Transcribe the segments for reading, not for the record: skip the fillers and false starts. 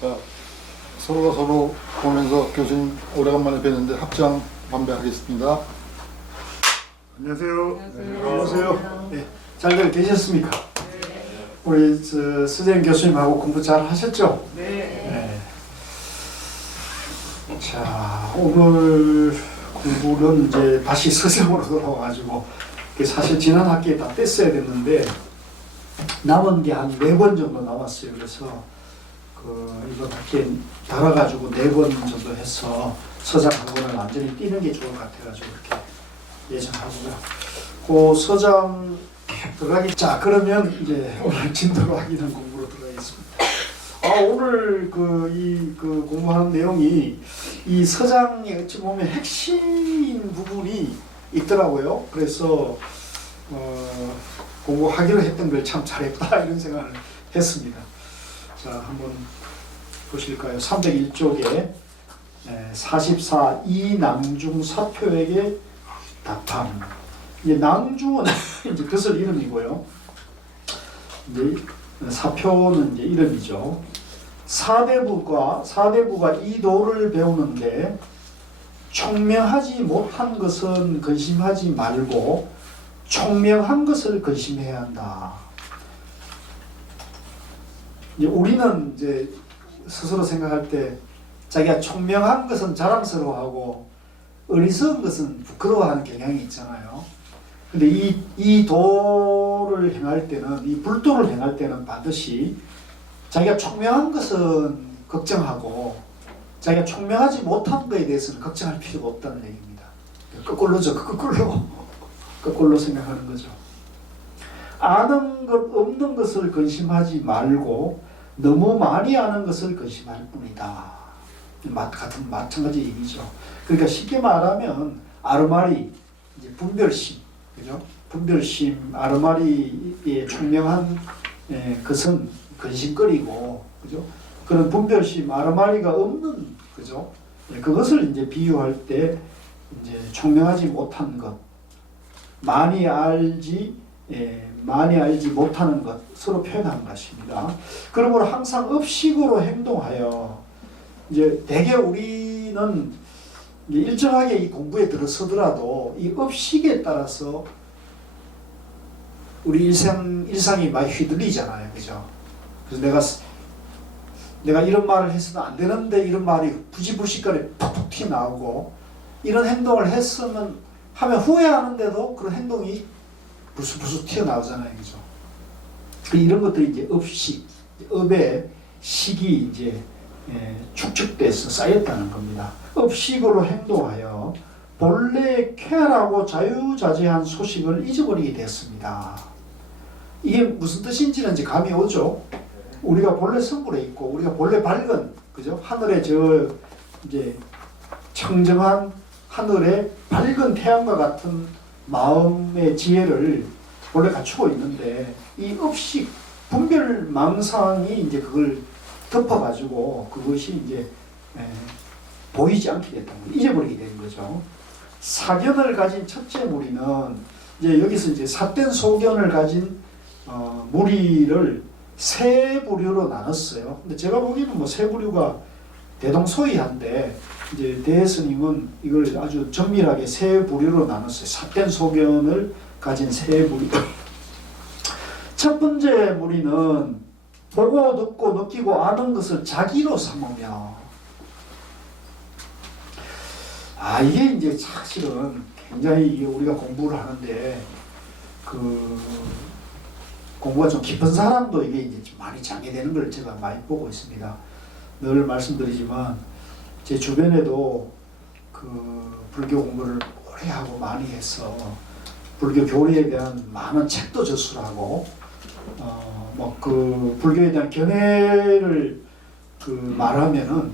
자, 서로가 서로 보면서 교수님 오래간만에 뵀는데 합장 반배하겠습니다. 안녕하세요. 안녕하세요. 네, 잘들 계셨습니까? 우리 서재영 교수님하고 공부 잘 하셨죠? 네. 자, 오늘 공부는 이제 다시 서재영으로 돌아와가지고 사실 지난 학기에 다 뗐어야 됐는데 남은 게 한 4번 정도 남았어요. 그래서 이번 학기에 달아가지고 4번 정도 해서 서장 한 권을 완전히 띄는 게 좋을 것 같아가지고 이렇게 예정하고요. 그 서장 들어가기. 자, 그러면 이제 오늘 진도로 하기는 공부로 들어가겠습니다. 오늘 공부하는 내용이 이 서장의 어찌 보면 핵심인 부분이 있더라고요. 그래서 공부하기로 했던 걸 참 잘했다 이런 생각을 했습니다. 자, 한번 보실까요? 301쪽에 44 이낭중 사표에게 답함. 이제 낭중은 이제 뜻을 이름이고요. 이제 사표는 이제 이름이죠. 사대부가 이 도를 배우는데 총명하지 못한 것은 근심하지 말고 총명한 것을 근심해야 한다. 이제 우리는 이제 스스로 생각할 때 자기가 총명한 것은 자랑스러워하고 어리석은 것은 부끄러워하는 경향이 있잖아요. 근데 이 도를 행할 때는, 이 불도를 행할 때는 반드시 자기가 총명한 것은 걱정하고 자기가 총명하지 못한 것에 대해서는 걱정할 필요가 없다는 얘기입니다. 거꾸로죠. 거꾸로 생각하는 거죠. 아는 것 없는 것을 근심하지 말고 너무 많이 아는 것을 근심할 뿐이다. 마찬가지 얘기죠. 그러니까 쉽게 말하면 아르마리, 이제 분별심, 그죠? 분별심, 아르마리의 총명한 것은 근심거리고, 그죠? 그런 분별심, 아르마리가 없는, 그죠? 그것을 이제 비유할 때 이제 총명하지 못한 것, 많이 알지 못하는 것, 서로 표현한 것입니다. 그러므로 항상 업식으로 행동하여, 이제 대개 우리는 일정하게 이 공부에 들어서더라도 이 업식에 따라서 우리 일상이 많이 휘둘리잖아요. 그죠? 그래서 내가 이런 말을 해서는 안 되는데 이런 말이 부지불식간에 팍팍 튀어나오고, 이런 행동을 했으면 하면 후회하는데도 그런 행동이 부스부스 튀어나오잖아요. 그죠? 이런 것들이 이제 업식, 업의 식이 이제 축적돼서 쌓였다는 겁니다. 업식으로 행동하여 본래 쾌활하고 자유자재한 소식을 잊어버리게 되었습니다. 이게 무슨 뜻인지는 이제 감이 오죠. 우리가 본래 성불에 있고 우리가 본래 밝은, 그죠? 하늘에 이제 청정한 하늘에 밝은 태양과 같은 마음의 지혜를 원래 갖추고 있는데 이 업식, 분별망상이 이제 그걸 덮어가지고 그것이 이제 보이지 않게 됐다는 거예요. 잊어버리게 된 거죠. 사견을 가진 첫째 무리는 이제 여기서 이제 삿된 소견을 가진 무리를 세 부류로 나눴어요. 근데 제가 보기에는 뭐 세 부류가 대동소이한데 이제 대스님은 이걸 아주 정밀하게 세 부류로 나눴어요. 삿된 소견을 가진 세 무리. 첫 번째 무리는 보고 듣고 느끼고 아는 것을 자기로 삼으며, 이게 이제 사실은 굉장히 우리가 공부를 하는데 공부가 좀 깊은 사람도 이게 이제 좀 많이 장애되는 걸 제가 많이 보고 있습니다. 늘 말씀드리지만 제 주변에도 불교 공부를 오래 하고 많이 해서 불교 교리에 대한 많은 책도 저술하고 불교에 대한 견해를 말하면은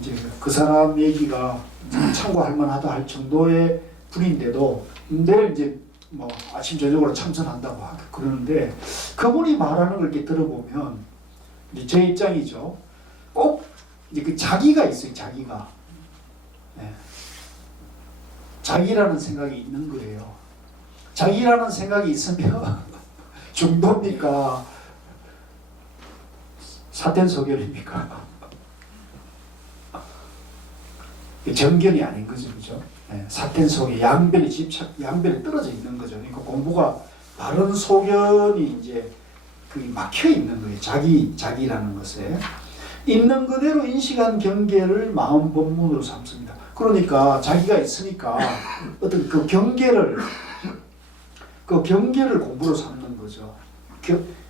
이제 그 사람 얘기가 참고할 만하다 할 정도의 분인데도 늘 이제 아침 저녁으로 참선한다고 그러는데, 그분이 말하는 걸 이렇게 들어보면 이제 제 입장이죠. 꼭 이제 그 자기가 있어요. 자기라는 생각이 있는 거예요. 자기라는 생각이 있으면 중도입니까? 삿된 소견입니까? 정견이 아닌 거죠, 그죠? 예, 사텐 속에 양변이 집착, 양변이 떨어져 있는 거죠. 그러니까 공부가 바른 소견이 이제 그 막혀 있는 거예요. 자기라는 것에 있는 그대로 인식한 경계를 마음 본문으로 삼습니다. 그러니까 자기가 있으니까 어떤 그 경계를 공부로 삼는 거죠.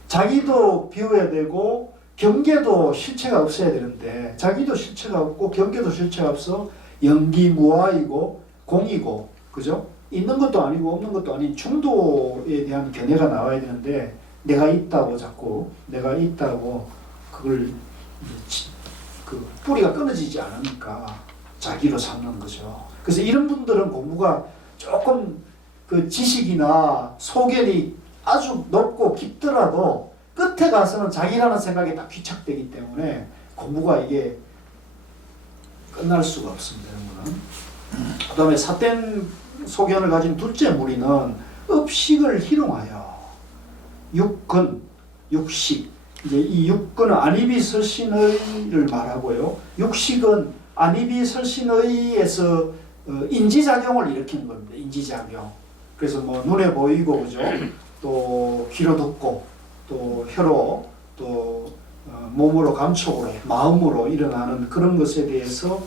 자기도 비워야 되고 경계도 실체가 없어야 되는데 자기도 실체가 없고 경계도 실체가 없어 영기무아이고 공이고 그죠? 있는 것도 아니고 없는 것도 아닌 중도에 대한 견해가 나와야 되는데 내가 있다고 자꾸 내가 있다고 그걸 그 뿌리가 끊어지지 않으니까 자기로 삼는 거죠. 그래서 이런 분들은 공부가 조금 그 지식이나 소견이 아주 높고 깊더라도 끝에 가서는 자기라는 생각이 딱 귀착되기 때문에 공부가 이게 끝날 수가 없습니다. 그 다음에 사텐 소견을 가진 둘째 무리는 업식을 희롱하여 육근, 육식 이제 이 육근은 안이비설신의를 말하고요. 육식은 안이비설신의에서 인지작용을 일으키는 겁니다. 인지작용. 그래서 뭐 눈에 보이고 그죠? 또 귀로 듣고 또 혀로 또 몸으로 감촉으로 마음으로 일어나는 그런 것에 대해서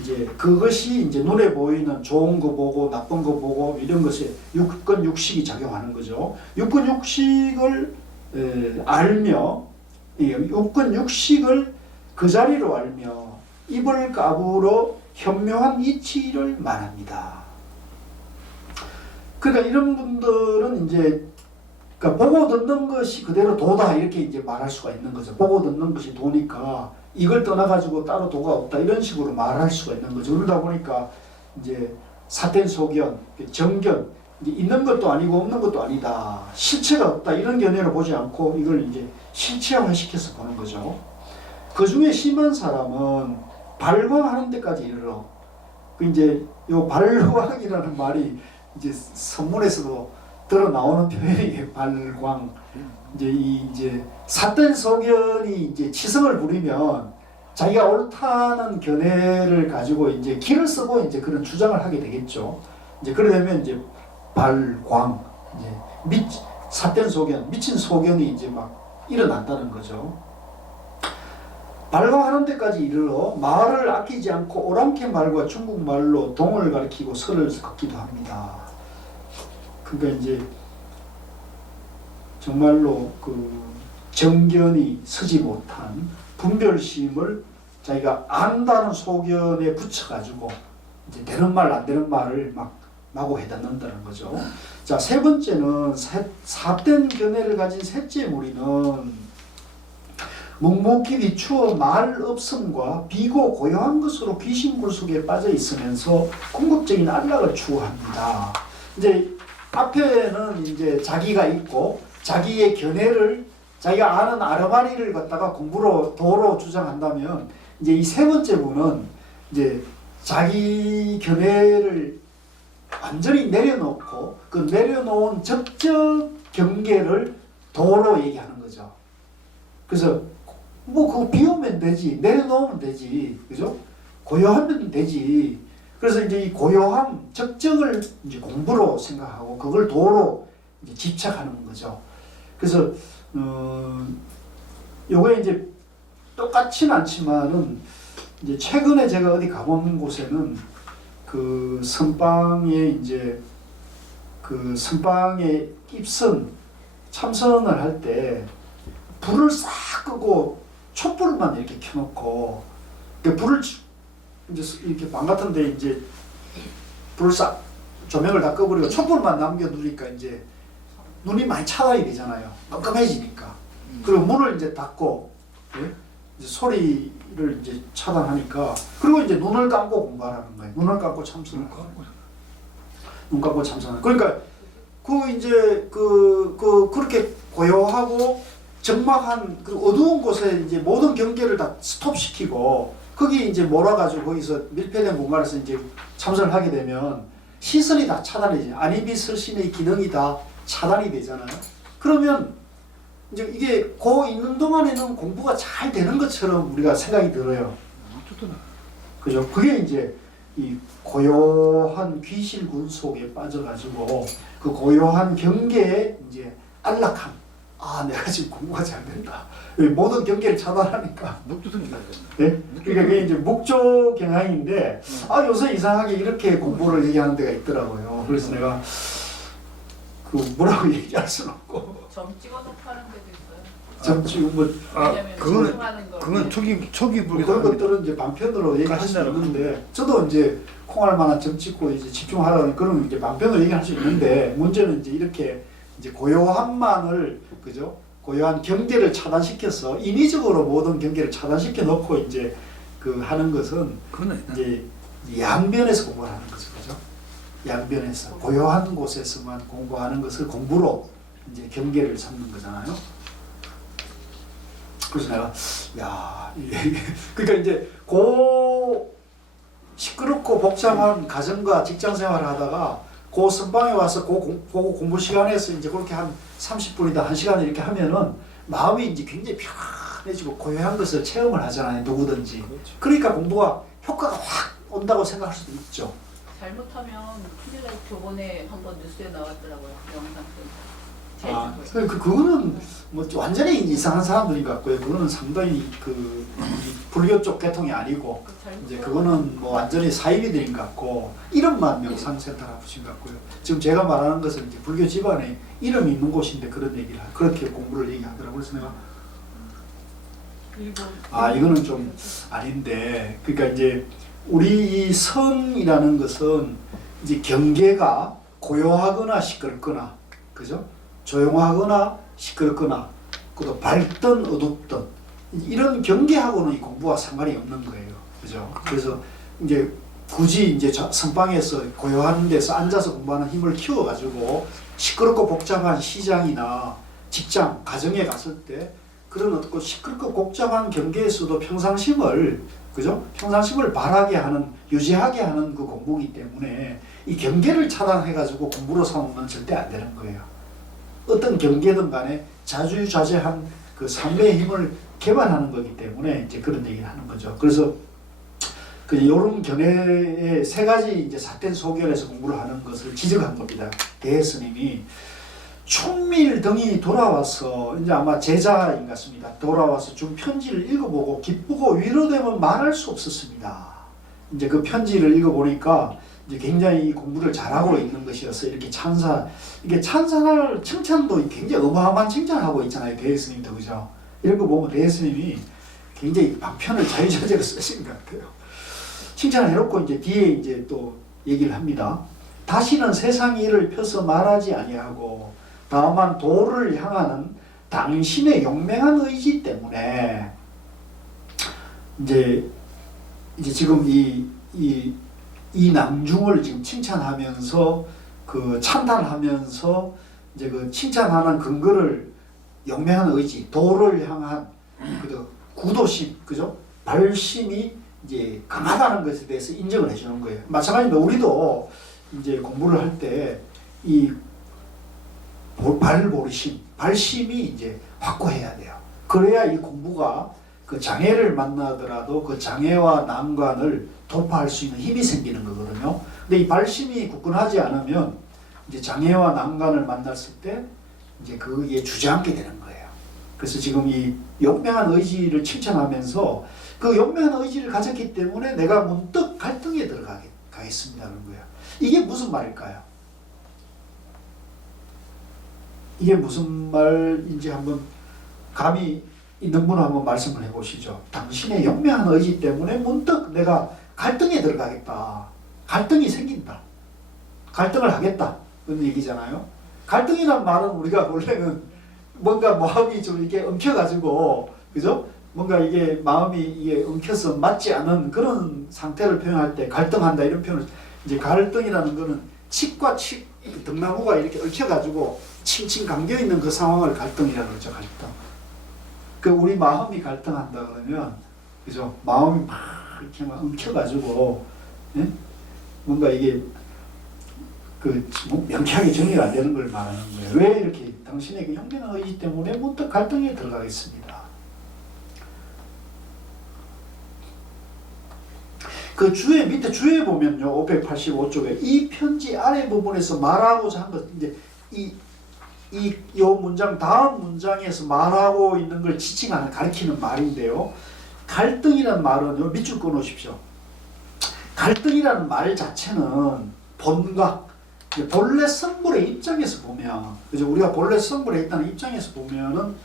이제 그것이 이제 눈에 보이는 좋은 거 보고 나쁜 거 보고 이런 것에 육근 육식이 작용하는 거죠. 육근 육식을 알며 육근 육식을 그 자리로 알며 입을 까불어 현묘한 이치를 말합니다. 그러니까 이런 분들은 이제 그러니까 보고 듣는 것이 그대로 도다 이렇게 이제 말할 수가 있는 거죠. 보고 듣는 것이 도니까 이걸 떠나가지고 따로 도가 없다 이런 식으로 말할 수가 있는 거죠. 그러다 보니까 이제 사텐 소견, 정견 이제 있는 것도 아니고 없는 것도 아니다. 실체가 없다 이런 견해로 보지 않고 이걸 이제 실체화시켜서 보는 거죠. 그 중에 심한 사람은 발광하는 데까지 이르러 그 이제 요 발광이라는 말이 이제 선문에서도 들어 나오는 표현이에요. 발광. 이제 사텐 소견이 이제 치성을 부리면 자기가 옳다는 견해를 가지고 이제 길을 쓰고 이제 그런 주장을 하게 되겠죠. 이제 그러려면 이제 발광, 이제 사텐 소견, 미친 소견이 이제 막 일어난다는 거죠. 발광하는 데까지 이르러 말을 아끼지 않고 오랑캐 말과 중국말로 동을 가리키고 설을 걷기도 합니다. 그러니까 이제 정말로 그 정견이 서지 못한 분별심을 자기가 안다는 소견에 붙여가지고 이제 되는 말 안 되는 말을 막 마구 해닫는다는 거죠. 자, 세 번째는 사텐 견해를 가진 셋째 무리는 묵묵히 비추어 말 없음과 비고 고요한 것으로 귀신굴 속에 빠져 있으면서 궁극적인 안락을 추구합니다. 이제 앞에는 이제 자기가 있고 자기의 견해를 자기가 아는 아르마리를 갖다가 공부로 도로 주장한다면 이제 이 세 번째 분은 이제 자기 견해를 완전히 내려놓고 그 내려놓은 적적 경계를 도로 얘기하는 거죠. 그래서 뭐 그거 비우면 되지, 내려놓으면 되지, 그죠? 고요하면 되지. 그래서 이제 이 고요함, 적적을 이제 공부로 생각하고 그걸 도로 이제 집착하는 거죠. 그래서 요게 이제 똑같지는 않지만은 이제 최근에 제가 어디 가본 곳에는 그 선방에 이제 그 선방에 참선을 할 때 불을 싹 끄고 촛불만 이렇게 켜놓고 불을 이제 이렇게 방 같은데 이제 불을 싹 조명을 다 꺼버리고 촛불만 남겨두니까 이제 눈이 많이 차단이 되잖아요. 깜깜해지니까. 그리고 문을 이제 닫고 이제 소리를 이제 차단하니까 그리고 이제 눈을 감고 공부하라는 거예요. 눈을 감고 참선을 눈 감고 참선을. 그러니까 그 이제 그렇게 고요하고 적막한 그 어두운 곳에 이제 모든 경계를 다 스톱시키고 거기 이제 몰아가지고 거기서 밀폐된 공간에서 이제 참선을 하게 되면 시선이 다 차단이지. 안이비설신의 기능이 다 차단이 되잖아요. 그러면 이제 이게 고 있는 동안에는 공부가 잘 되는 것처럼 우리가 생각이 들어요. 그죠? 그게 이제 이 고요한 귀실군 속에 빠져가지고 그 고요한 경계에 이제 안락함. 아, 내가 지금 공부가 잘 된다. 모든 경계를 차단하니까. 묵주성이다. 네? 그러니까 그게 이제 묵조 경향인데, 아, 요새 이상하게 이렇게 공부를 얘기하는 데가 있더라고요. 그래서 내가 그 뭐라고 얘기할 수는 없고. 점 찍어놓고 하는 데도 있어요. 점치 뭐 왜냐면 그거는- 집중하는 거. 그건 초기 뭐 그런 불교다. 것들은 이제 반편으로 얘기할 수 가신다라고 있는데, 저도 이제 콩알 만한 점 찍고 이제 집중하라는 그런 이제 반편으로 얘기할 수 있는데, 문제는 이제 이렇게 이제 고요함만을, 그죠? 고요한 경계를 차단시켜서 인위적으로 모든 경계를 차단시켜 놓고 이제 그 하는 것은 그건 아니다. 이제 양변에서 공부를 하는 거죠, 그죠? 양변에서 고요한 곳에서만 공부하는 것을 공부로 이제 경계를 삼는 거잖아요. 그래서 내가 야 이게 그러니까 이제 고 시끄럽고 복잡한 가정과 직장 생활을 하다가 고 선방에 와서 고 공부 시간에서 이제 그렇게 한 30분이다 1시간 이렇게 하면은 마음이 이제 굉장히 편해지고 고요한 것을 체험을 하잖아요, 누구든지. 그렇죠. 그러니까 공부가 효과가 확 온다고 생각할 수도 있죠. 잘못하면 큰일 날 저번에 한번 뉴스에 나왔더라고요. 영상 아, 그거는 뭐 완전히 이상한 사람들인 것 같고요. 그거는 상당히 그 불교 쪽 계통이 아니고 이제 그거는 뭐 완전히 사이비들인 것 같고 이름만 명상센터라 붙인 것 같고요. 지금 제가 말하는 것은 이제 불교 집안에 이름이 있는 곳인데 그런 얘기를 그렇게 공부를 얘기하더라고요. 그래서 내가 아 이거는 좀 아닌데 그러니까 이제 우리 이 선이라는 것은 이제 경계가 고요하거나 시끄럽거나 그죠? 조용하거나 시끄럽거나 또 밝든 어둡든 이런 경계하고는 이 공부와 상관이 없는 거예요. 그죠? 그래서 이제 굳이 이제 선방에서 고요한 데서 앉아서 공부하는 힘을 키워가지고 시끄럽고 복잡한 시장이나 직장, 가정에 갔을 때 그런 어떻고 시끄럽고 복잡한 경계에서도 평상심을 그죠? 평상심을 바라게 하는 유지하게 하는 그 공부이기 때문에 이 경계를 차단해가지고 공부로 삼으면 절대 안 되는 거예요. 어떤 경계든 간에 자주자재한 그 삼매의 힘을 개발하는 거기 때문에 이제 그런 얘기를 하는 거죠. 그래서 그 요런 견해의 세 가지 이제 삿된 소견에서 공부를 하는 것을 지적한 겁니다. 대스님이 충밀 등이 돌아와서 이제 아마 제자인 것 같습니다. 돌아와서 준 편지를 읽어보고 기쁘고 위로되면 말할 수 없었습니다. 이제 그 편지를 읽어보니까 이제 굉장히 공부를 잘하고 있는 것이어서 이렇게 이게 찬사를 칭찬도 굉장히 어마어마한 칭찬을 하고 있잖아요. 대스님도 그죠? 이런 거 보면 대스님이 굉장히 방편을 자유자재로 쓰신 것 같아요. 칭찬을 해놓고 이제 뒤에 이제 또 얘기를 합니다. 다시는 세상 일을 펴서 말하지 아니하고 다만 도를 향하는 당신의 용맹한 의지 때문에 이제 지금 이 낭중을 지금 칭찬하면서 그 찬탄하면서 이제 그 칭찬하는 근거를 용맹한 의지, 도를 향한 그 구도심, 그죠? 발심이 이제 강하다는 것에 대해서 인정을 해주는 거예요. 마찬가지로 우리도 이제 공부를 할 때 이 발심이 이제 확고해야 돼요. 그래야 이 공부가 그 장애를 만나더라도 그 장애와 난관을 돌파할 수 있는 힘이 생기는 거거든요. 근데 이 발심이 굳건하지 않으면 이제 장애와 난관을 만났을 때 이제 그게 주저앉게 되는 거예요. 그래서 지금 이 용맹한 의지를 칭찬하면서 그 용맹한 의지를 가졌기 때문에 내가 문득 갈등에 들어가겠습니다는 거예요. 이게 무슨 말일까요? 이게 무슨 말인지 한번 감이 있는 분은 한번 말씀을 해보시죠. 당신의 용맹한 의지 때문에 문득 내가 갈등에 들어가겠다. 갈등이 생긴다. 갈등을 하겠다. 그런 얘기잖아요. 갈등이란 말은 우리가 원래는 뭔가 마음이 좀 이렇게 엉켜가지고, 그죠? 뭔가 이게 마음이 이게 엉켜서 맞지 않은 그런 상태를 표현할 때 갈등한다 이런 표현을 이제 갈등이라는 거는 칡과 칡 등나무가 이렇게 얽혀가지고 칭칭 감겨 있는 그 상황을 갈등이라고 그러죠. 갈등. 그 우리 마음이 갈등한다 그러면 그죠? 마음이 막 이렇게 막 엉켜가지고 예? 뭔가 이게 그 명쾌하게 정리가 안 되는 걸 말하는 거예요. 왜 이렇게 당신의 그 용맹한 의지 때문에 문득 갈등에 들어가겠습니다. 그 주에 밑에 주에 보면요 585쪽에 이 편지 아래 부분에서 말하고자 한 것 이제 요 문장 다음 문장에서 말하고 있는 걸 지칭하는 가리키는 말인데요. 갈등이라는 말은요 밑줄 끊어 놓으십시오. 갈등이라는 말 자체는 본각 본래 성불의 입장에서 보면 그죠 우리가 본래 성불에 있다는 입장에서 보면은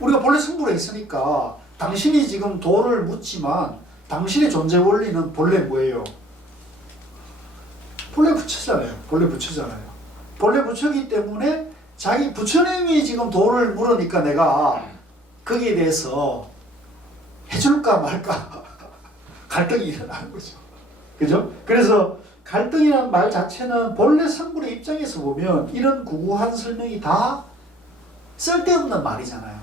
우리가 본래 성불에 있으니까 당신이 지금 도를 묻지만 당신의 존재 원리는 본래 뭐예요? 본래 부처잖아요. 본래 부처잖아요. 본래 부처이기 때문에 자기 부처님이 지금 도를 물으니까 내가 거기에 대해서 해줄까 말까 갈등이 일어나는 거죠. 그죠? 그래서 갈등이라는 말 자체는 본래 성불의 입장에서 보면 이런 구구한 설명이 다 쓸데없는 말이잖아요.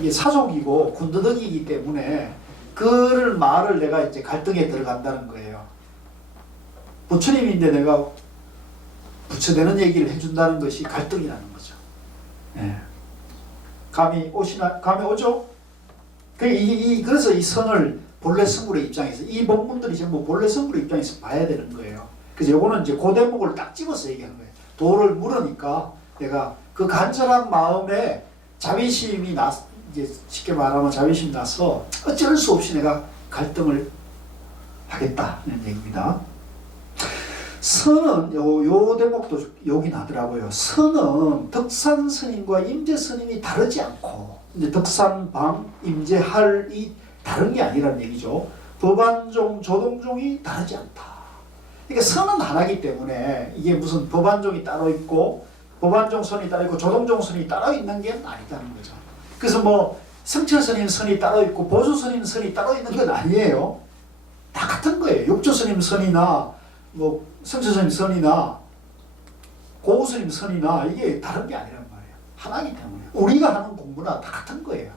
이게 사족이고 군더더기이기 때문에 그 말을 내가 이제 갈등에 들어간다는 거예요. 부처님인데 내가 부처되는 얘기를 해준다는 것이 갈등이라는 거죠. 예. 감이 오죠? 그래서 이 선을 본래 성불의 입장에서 이 본문들이 전부 본래 성불의 입장에서 봐야 되는 거예요. 그래서 요거는 이제 그 대목을 딱 집어서 얘기하는 거예요. 도를 물으니까 내가 그 간절한 마음에 자비심이 이제 쉽게 말하면 자비심이 나서 어쩔 수 없이 내가 갈등을 하겠다는 얘기입니다. 선은 요 대목도 여기 나더라고요. 선은 덕산 스님과 임재 스님이 다르지 않고 이제 덕산, 방, 임재, 할이 다른 게 아니라는 얘기죠. 법안종, 조동종이 다르지 않다. 그러니까 선은 하나이기 때문에 이게 무슨 법안종이 따로 있고 법안종 선이 따로 있고 조동종 선이 따로 있는 게 아니다는 거죠. 그래서 뭐 성철 스님 선이 따로 있고 보수 스님 선이 따로 있는 건 아니에요. 다 같은 거예요. 육조 스님 선이나 뭐 성철 스님 선이나 고우 스님 선이나 이게 다른 게 아니란 말이에요. 하나이기 때문에 우리가 하는 공부나 다 같은 거예요.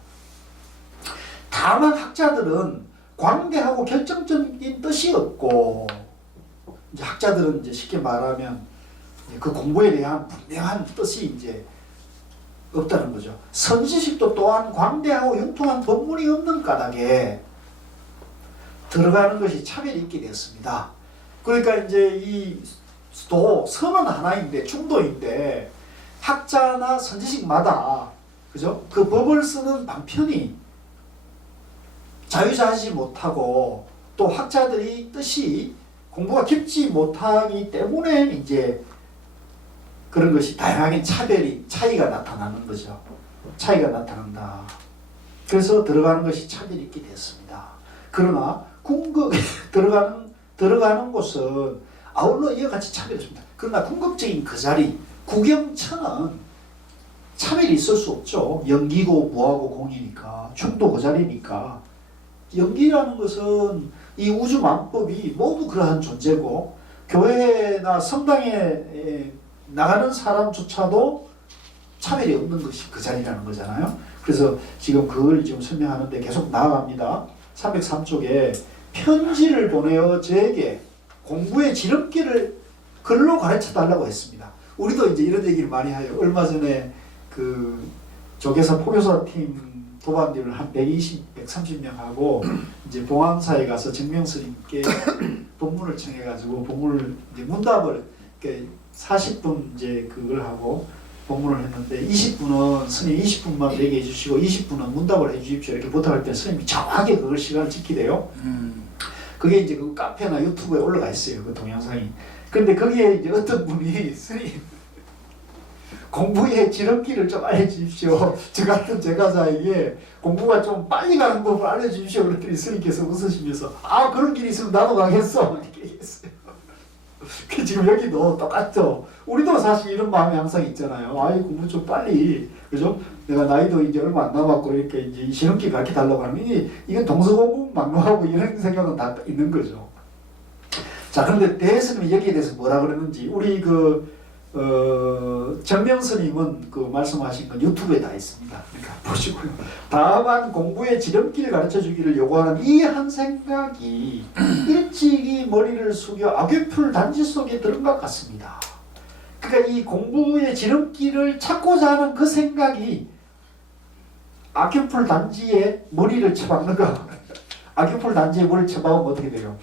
다만 학자들은 광대하고 결정적인 뜻이 없고 이제 학자들은 이제 쉽게 말하면 그 공부에 대한 분명한 뜻이 이제 없다는 거죠. 선지식도 또한 광대하고 융통한 법문이 없는 까닭에 들어가는 것이 차별이 있게 되었습니다. 그러니까 이제 이 선은 하나인데 중도인데 학자나 선지식마다 그죠? 그 법을 쓰는 방편이 자유자재지 못하고 또 학자들이 뜻이 공부가 깊지 못하기 때문에 이제 그런 것이 다양하게 차이가 나타나는 거죠. 차이가 나타난다. 그래서 들어가는 것이 차별이 있게 됐습니다. 그러나 들어가는 곳은 아울러 이와 같이 차별이 있습니다. 그러나 궁극적인 그 자리 구경처는 차별이 있을 수 없죠. 연기고 무하고 공이니까 중도 그 자리니까 연기라는 것은 이 우주 만법이 모두 그러한 존재고 교회나 성당에 나가는 사람조차도 차별이 없는 것이 그 자리라는 거잖아요. 그래서 지금 그걸 지금 설명하는데 계속 나아갑니다. 303쪽에 편지를 보내어 제게 공부의 지름길을 글로 가르쳐 달라고 했습니다. 우리도 이제 이런 얘기를 많이 해요. 얼마 전에 그 조계사 포교사 팀 도반들을 한 130명 하고 이제 봉황사에 가서 정명스님께 법문을 청해가지고 법문을 이제 문답을 40분 이제 그걸 하고 법문을 했는데 20분은 스님 20분만 얘기해 주시고 20분은 문답을 해 주십시오 이렇게 부탁할 때 스님이 정확하게 그걸 시간을 지키대요. 그게 이제 그 카페나 유튜브에 올라가 있어요. 그 동영상이. 근데 거기에 이제 어떤 분이 스님 공부의 지름길을 좀 알려주십시오. 저 같은 제가자에게 공부가 좀 빨리 가는 법을 알려주십시오. 그랬더니 스님께서 웃으시면서 아 그런 길이 있으면 나도 가겠어. 이렇게 얘기했어요. 그 지금 여기도 똑같죠. 우리도 사실 이런 마음이 항상 있잖아요. 아이 공부 좀 빨리 그죠? 내가 나이도 이제 얼마 안 남았고 이렇게 이제 이 지름길 가르쳐 달라고 하면 이건 동서고금 막론하고 이런 생각은 다 있는 거죠. 자 그런데 대스님이 여기에 대해서 뭐라 그러는지 우리 정명스님은 그 말씀하신 건 유튜브에 다 있습니다. 그러니까 보시고요. 다만 공부의 지름길 가르쳐 주기를 요구하는 이 한 생각이 일찍이 머리를 숙여 악유풀 단지 속에 들은 것 같습니다. 그러니까 이 공부의 지름길을 찾고자 하는 그 생각이 악유풀 단지에 머리를 쳐박는 거. 악유풀 단지에 물을 쳐박으면 어떻게 돼요?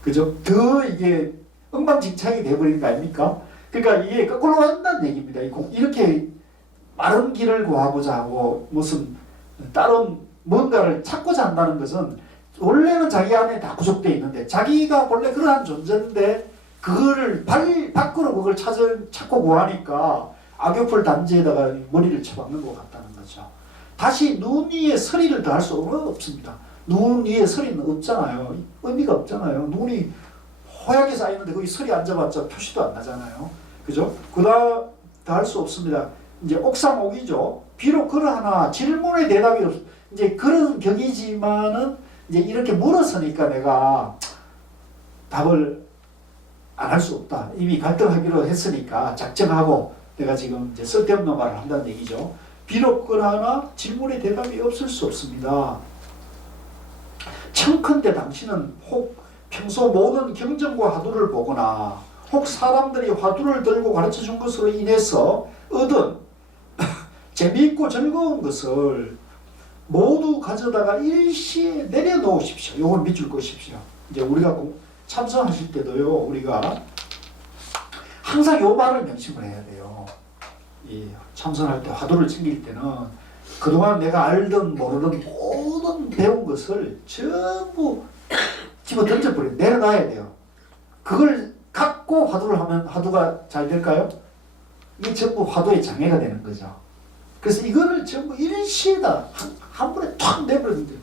그죠? 더 이게 엉망진창이 돼버리는 거 아닙니까? 그러니까 이게 거꾸로 간다는 얘기입니다. 이렇게 빠른 길을 구하고자 하고 무슨 다른 뭔가를 찾고자 한다는 것은 원래는 자기 안에 다 구속되어 있는데 자기가 원래 그러한 존재인데 그거를 밖으로 그걸 찾고 구하니까 악유풀 단지에다가 머리를 쳐박는 것 같다는 거죠. 다시 눈 위에 서리를 더할 수 없습니다. 눈 위에 서리는 없잖아요. 의미가 없잖아요. 눈이 허옇게 쌓이는데 거기 서리 앉아봤자 표시도 안 나잖아요. 그죠? 그다 더할 수 없습니다. 이제 옥상옥이죠. 비록 그러하나 질문의 대답이 없. 이제 그런 격이지만은 이제 이렇게 물었으니까 내가 답을 안 할 수 없다. 이미 갈등하기로 했으니까 작정하고 내가 지금 이제 쓸데없는 말을 한다는 얘기죠. 비록 그러하나 질문의 대답이 없을 수 없습니다. 청컨대 당신은 혹 평소 모든 경전과 화두를 보거나 혹 사람들이 화두를 들고 가르쳐 준 것으로 인해서 얻은 재미있고 즐거운 것을 모두 가져다가 일시에 내려놓으십시오. 요걸 밑줄 그으십시오. 이제 우리가 참선하실 때도요, 우리가 항상 요 말을 명심을 해야 돼요. 이 참선할 때 화두를 챙길 때는 그동안 내가 알던 모르던 모든 배운 것을 전부 집어 던져버려 내려놔야 돼요. 그걸 갖고 화두를 하면 화두가 잘 될까요? 이게 전부 화두의 장애가 되는 거죠. 그래서 이거를 전부 일시에다 한 번에 탁 내버리면 돼요.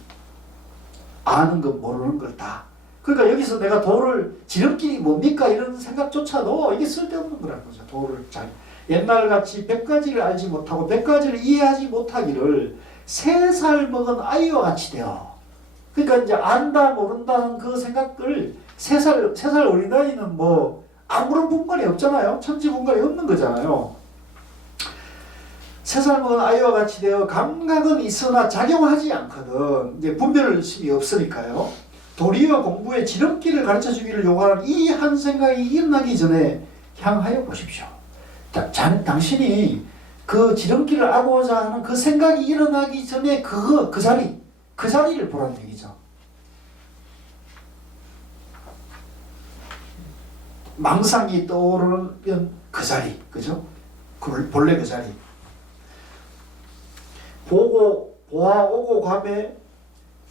아는 것 모르는 걸 다. 그러니까 여기서 내가 도를 지름길이 뭡니까 이런 생각조차도 이게 쓸데없는 거라는 거죠. 도를 잘 옛날같이 100가지를 알지 못하고 100가지를 이해하지 못하기를 3살 먹은 아이와 같이 돼요. 그러니까 이제 안다 모른다는 그 생각을 3살 어린아이는 뭐 아무런 분간이 없잖아요. 천지분간이 없는 거잖아요. 3살 먹은 아이와 같이 되어 감각은 있으나 작용하지 않거든. 이제 분별심이 없으니까요. 도리어 공부의 지름길을 가르쳐 주기를 요구하는 이 한 생각이 일어나기 전에 향하여 보십시오. 당신이 그 지름길을 알고자 하는 그 생각이 일어나기 전에 그 자리를 보라는 얘기죠. 망상이 떠오르면 그 자리, 그죠? 본래 그 자리. 보아오고 감에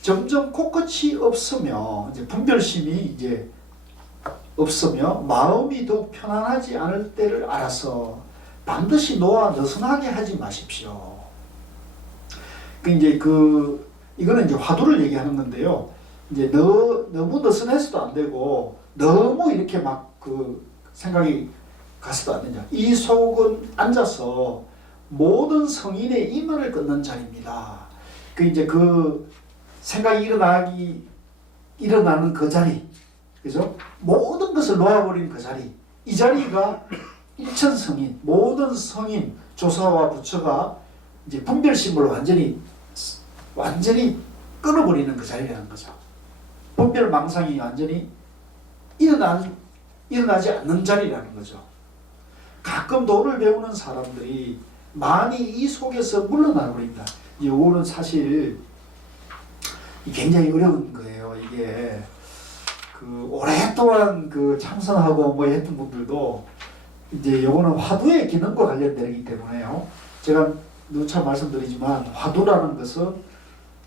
점점 코끝이 없으며 이제 분별심이 이제 없으며 마음이 더욱 편안하지 않을 때를 알아서 반드시 놓아 느슨하게 하지 마십시오. 이거는 이제 화두를 얘기하는 건데요. 이제 너무 느슨해서도 안 되고 너무 이렇게 막 생각이 가서도 안 되냐. 이 속은 앉아서 모든 성인의 이만을 끊는 자리입니다. 이제 생각이 일어나는 그 자리, 그죠? 모든 것을 놓아버린 그 자리. 이 자리가 일천성인, 모든 성인, 조사와 부처가 이제 분별심을 완전히 끊어버리는 그 자리라는 거죠. 분별 망상이 완전히 일어나지 않는 자리라는 거죠. 가끔 도를 배우는 사람들이 많이 이 속에서 물러나 버립니다. 이거는 사실 굉장히 어려운 거예요. 이게 오랫동안 참선하고 뭐 했던 분들도 이제 요거는 화두의 기능과 관련되기 때문에요. 제가 누차 말씀드리지만 화두라는 것은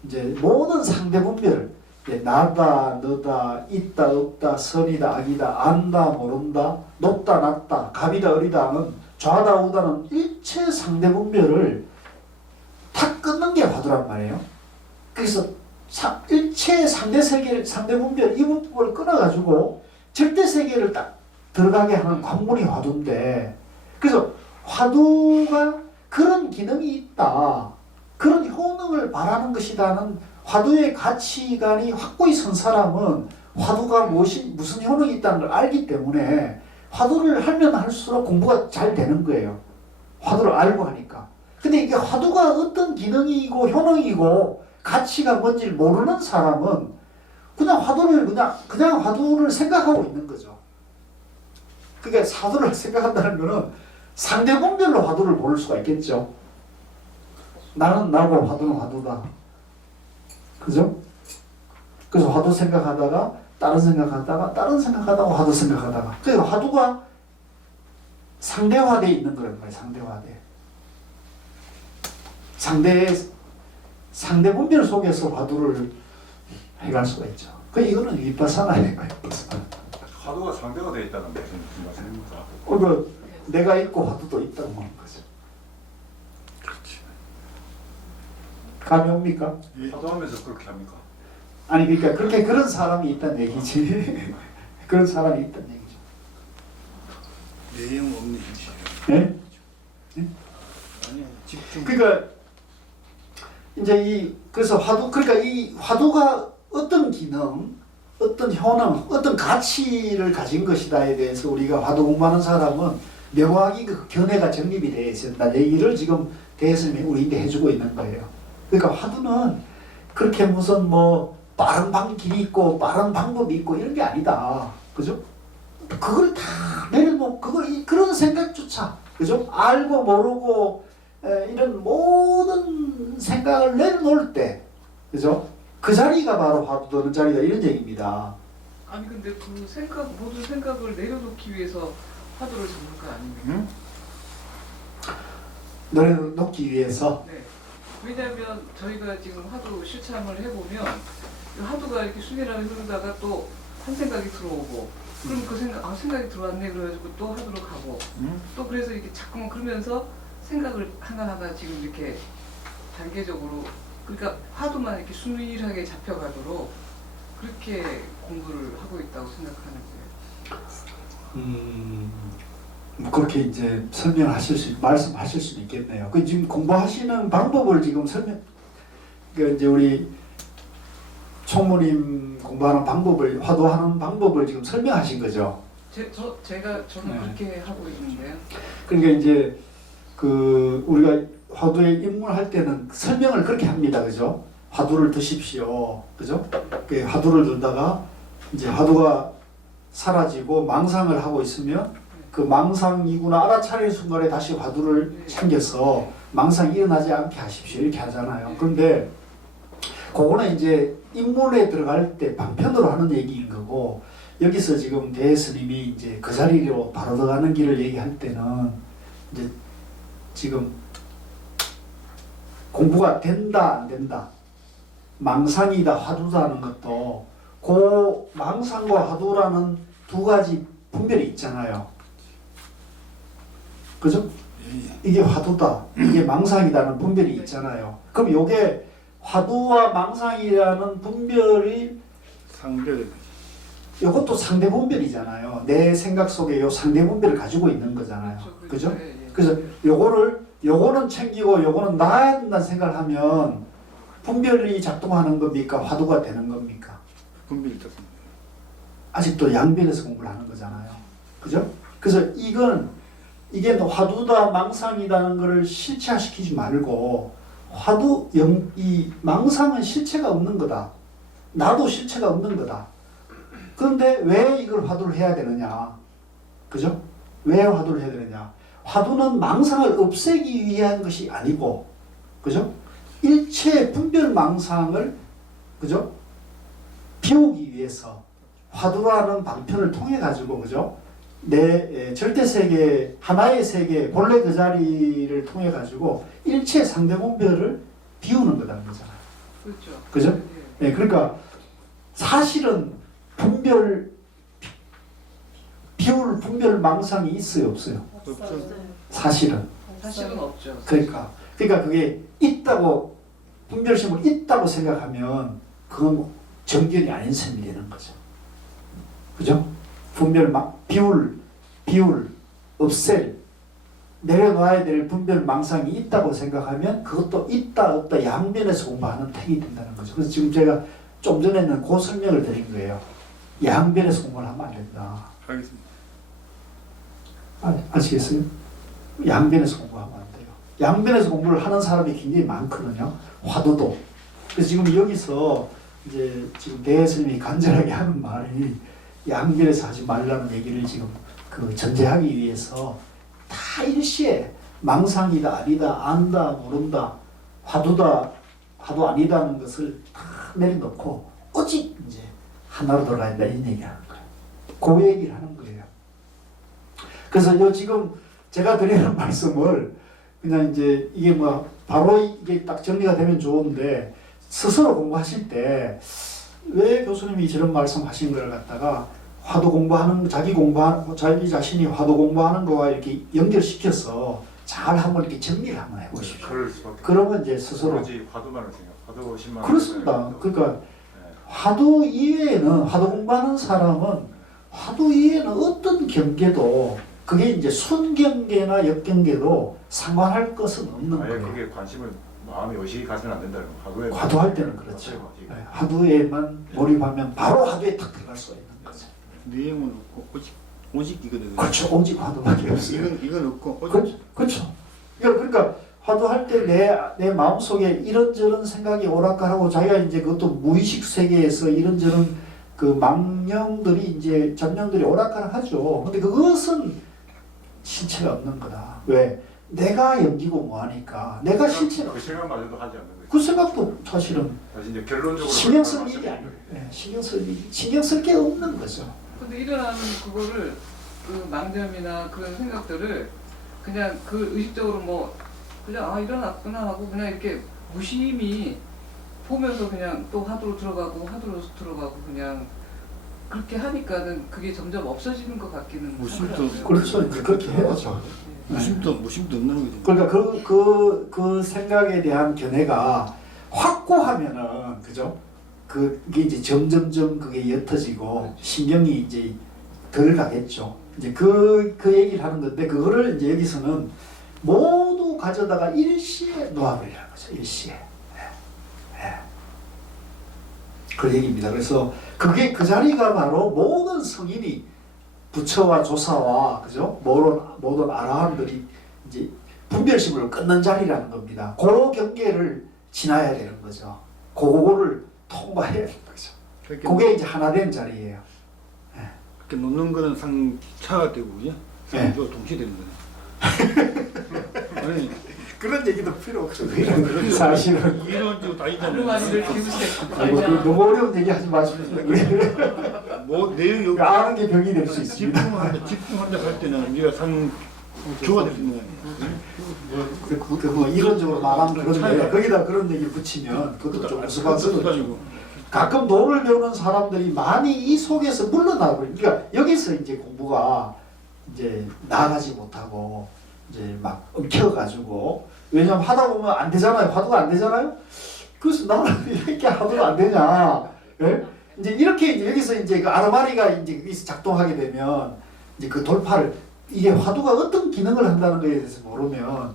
이제 모든 상대 분별, 나다, 너다, 있다, 없다, 선이다, 악이다, 안다, 모른다, 높다, 낮다, 갑이다, 어리다는 좌다, 우다는 일체 상대 분별을 다 끊는 게 화두란 말이에요. 그래서 일체 상대 세계를, 상대 분별 이 부분을 끊어가지고 절대 세계를 딱 들어가게 하는 관문이 화두인데, 그래서 화두가 그런 기능이 있다, 그런 효능을 바라는 것이다는 화두의 가치관이 확고히 선 사람은 화두가 무슨 효능이 있다는 걸 알기 때문에 화두를 하면 할수록 공부가 잘 되는 거예요. 화두를 알고 하니까. 근데 이게 화두가 어떤 기능이고 효능이고 가치가 뭔지를 모르는 사람은 그냥 화두를 생각하고 있는 거죠. 그러니까 화두를 생각한다는 거는 상대 분별로 화두를 볼 수가 있겠죠. 나는 나고 화두는 화두다. 그죠? 그래서 화두 생각하다가 다른 생각하다가 다른 생각하다가 화두 생각하다가 그래서 화두가 상대화되어 있는 거란 말이에요. 상대화돼. 상대 분별 속에서 화두를 해갈 수가 있죠. 그 이거는 윗바사나예요. 화두가 상대가 되어 있다는 무슨 말씀입니까? 그 내가 있고 화두도 있다고 하는 거죠. 그렇지. 감이 옵니까? 화두하면서 그렇게 합니까? 아니 그러니까 그렇게 그런 사람이 있다는 얘기지. 그런 사람이 있다는 얘기죠. 내용 없는 현실. 예? 아니 집중. 그러니까 이제 그래서 그러니까 이 화두가 어떤 기능, 어떤 효능, 어떤 가치를 가진 것이다에 대해서 우리가 화두 공부하는 사람은 명확히 그 견해가 정립이 되어 있어야 된다. 얘기를 지금 대스님이 우리한테 해주고 있는 거예요. 그러니까 화두는 그렇게 무슨 뭐 빠른 길이 있고 빠른 방법이 있고 이런 게 아니다. 그죠? 그걸 다 내려놓고 그런 생각조차 그죠? 알고 모르고 이런 모든 생각을 내려놓을 때 그죠? 그 자리가 바로 화두 드는 자리다 이런 얘기입니다. 아니 근데 그 모든 생각을 내려놓기 위해서 화두를 잡는 거 아닙니까? 내려놓기 위해서 네. 왜냐하면 저희가 지금 화두 실참을 해보면 화두가 이렇게 순이라고 흐르다가 또 한 생각이 들어오고 그럼 그 생각이 들어왔네 그래가지고 또 화두로 가고 또 그래서 이렇게 자꾸만 그러면서 생각을 하나하나 지금 이렇게 단계적으로 그러니까 화두만 이렇게 순일하게 잡혀가도록 그렇게 공부를 하고 있다고 생각하는 거예요. 뭐 그렇게 이제 말씀하실 수 있겠네요. 그 지금 공부하시는 방법을 지금 그 이제 우리 총무님 공부하는 방법을 화두하는 방법을 지금 설명하신 거죠. 저는 네. 그렇게 하고 있는데요. 그러니까 이제 그 우리가 화두에 입문할 때는 설명을 그렇게 합니다. 그죠? 화두를 드십시오. 그죠? 그 화두를 들다가 이제 화두가 사라지고 망상을 하고 있으면 그 망상이구나 알아차리는 순간에 다시 화두를 챙겨서 망상이 일어나지 않게 하십시오. 이렇게 하잖아요. 그런데 그거는 이제 입문에 들어갈 때 방편으로 하는 얘기인 거고 여기서 지금 대스님이 이제 그 자리로 바로 들어가는 길을 얘기할 때는 이제 지금 공부가 된다 안 된다 망상이다 화두다는 것도 그 망상과 화두라는 두 가지 분별이 있잖아요. 그죠? 이게 화두다 이게 망상이다는 분별이 있잖아요. 그럼 요게 화두와 망상이라는 분별이 상대를. 이것도 상대 분별이잖아요. 내 생각 속에 요 상대 분별을 가지고 있는 거잖아요. 그죠? 그래서 요거는 챙기고 요거는 놔야 된다는 생각을 하면 분별이 작동하는 겁니까? 화두가 되는 겁니까? 분별이 됐습니다. 아직도 양변에서 공부를 하는 거잖아요. 그죠? 그래서 이게 화두다 망상이라는 것을 실체화시키지 말고 이 망상은 실체가 없는 거다. 나도 실체가 없는 거다. 그런데 왜 이걸 화두를 해야 되느냐? 그죠? 왜 화두를 해야 되느냐? 화두는 망상을 없애기 위한 것이 아니고, 그죠? 일체 분별 망상을, 그죠? 비우기 위해서 화두라는 방편을 통해 가지고, 그죠? 내 절대 세계, 하나의 세계, 본래 그 자리를 통해 가지고 일체 상대 분별을 비우는 거라는 거잖아요. 그렇죠. 그죠? 네, 그러니까 사실은 비울 분별 망상이 있어요, 없어요? 없죠. 사실은. 사실은 없죠. 그러니까 그게 있다고 분별심을 있다고 생각하면 그건 정견이 아닌 셈이 되는 거죠. 그죠? 비울, 없앨, 내려놔야 될 분별 망상이 있다고 생각하면 그것도 있다 없다 양변에서 공부하는 택이 된다는 거죠. 그래서 지금 제가 좀 전에는 그 설명을 드린 거예요. 양변에서 공부를 하면 안 된다. 알겠습니다. 아시겠어요? 양변에서 공부하면 안 돼요. 양변에서 공부를 하는 사람이 굉장히 많거든요. 화두도. 그래서 지금 여기서 이제 지금 대스님이 간절하게 하는 말이 양변에서 하지 말라는 얘기를 지금 그 전제하기 위해서 다 일시에 망상이다 아니다 안다 모른다 화두 아니다는 것을 다 내려놓고 오직 이제 하나로 돌아야 된다 이 얘기하는 거예요. 그 얘기를 하는 거예요. 그래서 요 지금 제가 드리는 말씀을 그냥 이제 이게 뭐 바로 이게 딱 정리가 되면 좋은데 스스로 공부하실 때 왜 교수님이 저런 말씀하신 걸 갖다가 화두 공부하는 자기 자신이 화두 공부하는 거와 이렇게 연결시켜서 잘 한번 이렇게 정리를 한번 해보십시오. 그럴 수밖에. 그러면 이제 스스로 오로지 화두만을 생각. 화두 10만. 그렇습니다. 그러니까 네. 화두 이외에는 화두 공부하는 사람은 화두 이외에는 어떤 경계도 그게 이제 순경계나 역경계도 상관할 것은 없는 아예 거예요. 그게 관심을 마음에 의식이 가지면 안 된다는 거. 화두에. 화두할 때는 그렇죠. 화두에 네, 화두에만 몰입하면 바로 화두에 탁 들어갈 수가 있는 거죠. 내용은 없고 오직이거든요. 그렇죠. 오직 화두밖에 없어요. 이건 없고 그렇죠. 그러니까 화두할 때 내 마음속에 이런저런 생각이 오락가락하고 자기가 이제 그것도 무의식 세계에서 이런저런 그 망령들이 이제 잡념들이 오락가락하죠. 근데 그것은 실체가 없는 거다. 왜? 내가 연기고 뭐하니까 내가 실체가 그 생각마저도 하지 않는 거예요. 그 생각도 사실은 다시 이제 결론적으로 신경 쓸 일이 아니에요. 네, 신경 쓸 게 없는 거죠. 근데 일어나는 그거를 그 망점이나 그런 생각들을 그냥 그 의식적으로 뭐 그냥 아 일어났구나 하고 그냥 이렇게 무심히 보면서 그냥 또 화두로 들어가고 그냥 그렇게 하니까는 그게 점점 없어지는 것 같기는 무심도 하더라고요. 그렇죠. 이제 그렇게 해야죠. 무심도 없는 거죠. 그러니까 그 생각에 대한 견해가 확고하면은 그죠? 그게 이제 점점점 그게 옅어지고 신경이 이제 덜 가겠죠. 이제 그 얘기를 하는 건데 그거를 이제 여기서는 모두 가져다가 일시에 놓아버리라는 거죠. 일시에. 그 얘기입니다. 그래서 그게 그 자리가 바로 모든 성인이 부처와 조사와 그죠? 모든 아라한들이 이제 분별심을 끊는 자리라는 겁니다. 그 경계를 지나야 되는 거죠. 그거를 통과해야 되는 거죠. 그게 이제 하나 된 자리예요. 이렇게 놓는 거는 상차가 되고 그죠? 네. 상조 동시에 되는 거네. 아니 그런 얘기도 필요 없죠. 그래서 사실은 이런 다 말로 많이들 있잖아요. 기우세요. 너무 어려운 얘기 하지 마십시오. 뭐 내용이 아는 게 병이 될 수 있습니다. 집중한다 할 때는 우리가 상조가 될 수 있는 거예요. 뭐 이론적으로 말하면 그런데 거기다 그런 얘기를 붙이면 그것도 좀 우스꽝스럽죠. 아니고 가끔 노를 배우는 사람들이 많이 이 속에서 물러나버려요. 그러니까 여기서 이제 공부가 이제 나아가지 못하고 이제 막 엉켜가지고 왜냐면 하다 보면 안 되잖아요. 화두가 안 되잖아요. 그래서 나는 이렇게 화두가 안 되냐? 예? 이제 이렇게 이제 여기서 이제 그 아르마리가 이제 여기서 작동하게 되면 이제 그 돌파를 이게 화두가 어떤 기능을 한다는 거에 대해서 모르면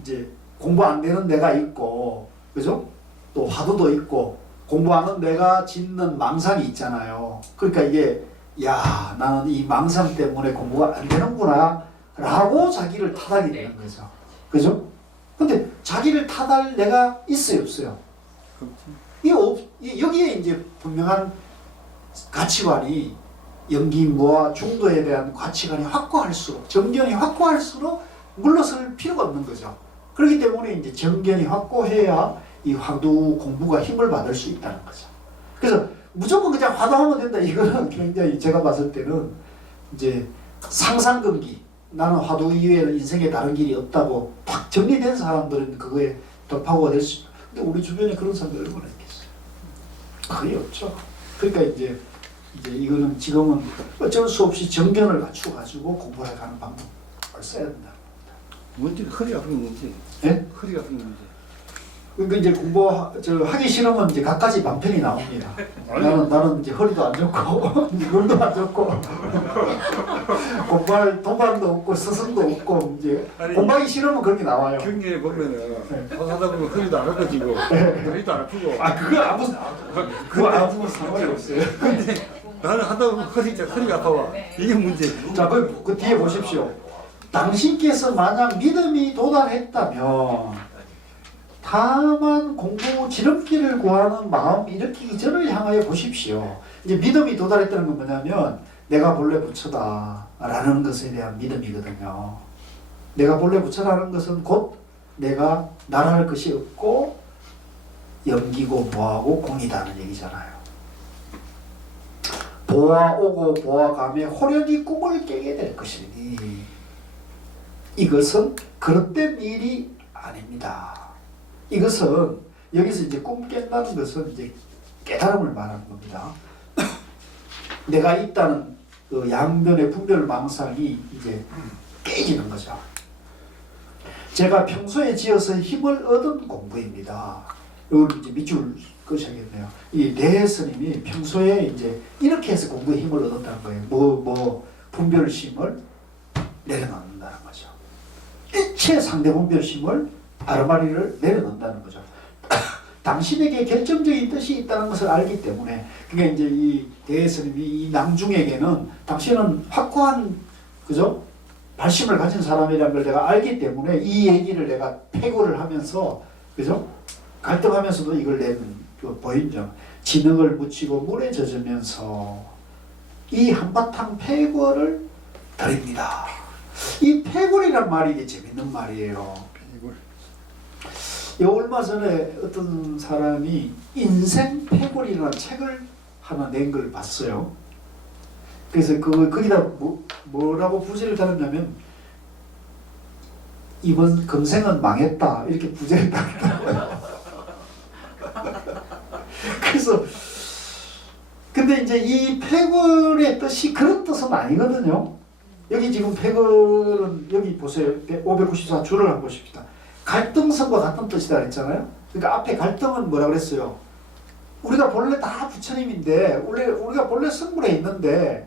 이제 공부 안 되는 내가 있고 그죠? 또 화두도 있고 공부하는 내가 짓는 망상이 있잖아요. 그러니까 이게 야 나는 이 망상 때문에 공부가 안 되는구나 라고 자기를 탓하게 되는 거죠. 그죠? 근데 자기를 탓할 내가 있어요 없어요? 여기에 이제 분명한 가치관이 연기무와 중도에 대한 가치관이 확고할수록 정견이 확고할수록 물러설 필요가 없는 거죠. 그렇기 때문에 이제 정견이 확고해야 이 화두 공부가 힘을 받을 수 있다는 거죠. 그래서 무조건 그냥 화두하면 된다. 이거는 굉장히 제가 봤을 때는 이제 상상금기 나는 화두 이외에는 인생에 다른 길이 없다고 딱 정리된 사람들은 그거에 돌파구가 될 수. 근데 우리 주변에 그런 사람들 얼마나 있겠어요? 거의 없죠. 그러니까 이제 이거는 지금은 어쩔 수 없이 정견을 갖추어가지고 공부를 가는 방법을 써야 된다. 문제는 허리 아픈 게 문제. 예? 허리 아픈 게 문제. 그러니까 이제 하기 싫으면 이제 갖가지 방편이 나옵니다. 나는 이제 허리도 안 좋고 눈도 안 좋고 공부할 동반도 없고 스승도 없고 이제 공부하기 싫으면 그런 게 나와요. 경기에 보면은 하다 보면 허리도 안 아파지고 다리도 안 아프고. 그거 아무 상관이 없어요. 근데 나는 하다 보면 허리가 아파와. 이게 문제. 자, 그 뒤에 보십시오. 당신께서 만약 믿음이 도달했다면 다만 공부 지름길을 구하는 마음 일으키기 전을 향하여 보십시오. 이제 믿음이 도달했다는 건 뭐냐면 내가 본래 부처다 라는 것에 대한 믿음이거든요. 내가 본래 부처라는 것은 곧 내가 날아갈 것이 없고 염기고 뭐하고 공이다는 얘기잖아요. 보아 오고 보아 가며 호련히 꿈을 깨게 될 것이니 이것은 그릇된 일이 아닙니다. 이것은 여기서 이제 꿈 깬다는 것은 이제 깨달음을 말하는 겁니다. 내가 있다는 그 양변의 분별망상이 이제 깨지는 거죠. 제가 평소에 지어서 힘을 얻은 공부입니다. 이걸 이제 밑줄 끄셔야겠네요. 이 대스님이 평소에 이제 이렇게 해서 공부에 힘을 얻었다는 거예요. 분별심을 내려놓는다는 거죠. 일체 상대 분별심을 아르마리를 내려놓는다는 거죠. 당신에게 결정적인 뜻이 있다는 것을 알기 때문에, 그러니까 이제 이 대스님이 이 낭중에게는 당신은 확고한 그죠? 발심을 가진 사람이라는 걸 내가 알기 때문에 이 얘기를 내가 패고를 하면서 그죠? 갈등하면서도 이걸 내는 그 보인 점. 진흙을 묻히고 물에 젖으면서 이 한바탕 패고를 드립니다. 이 패골이란 말이 이게 재밌는 말이에요. 얼마 전에 어떤 사람이 인생 패골이라는 책을 하나 낸 걸 봤어요. 그래서 거기다 뭐라고 부제를 달았냐면 이번 금생은 망했다 이렇게 부제를 달았다고요. 그래서 근데 이제 이 패골의 뜻이 그런 뜻은 아니거든요. 여기 지금 패골은 여기 보세요. 594줄을 한번 보십시다. 갈등성과 같은 뜻이다 그랬잖아요. 그러니까 앞에 갈등은 뭐라 그랬어요? 우리가 본래 다 부처님인데 우리가 본래 성불에 있는데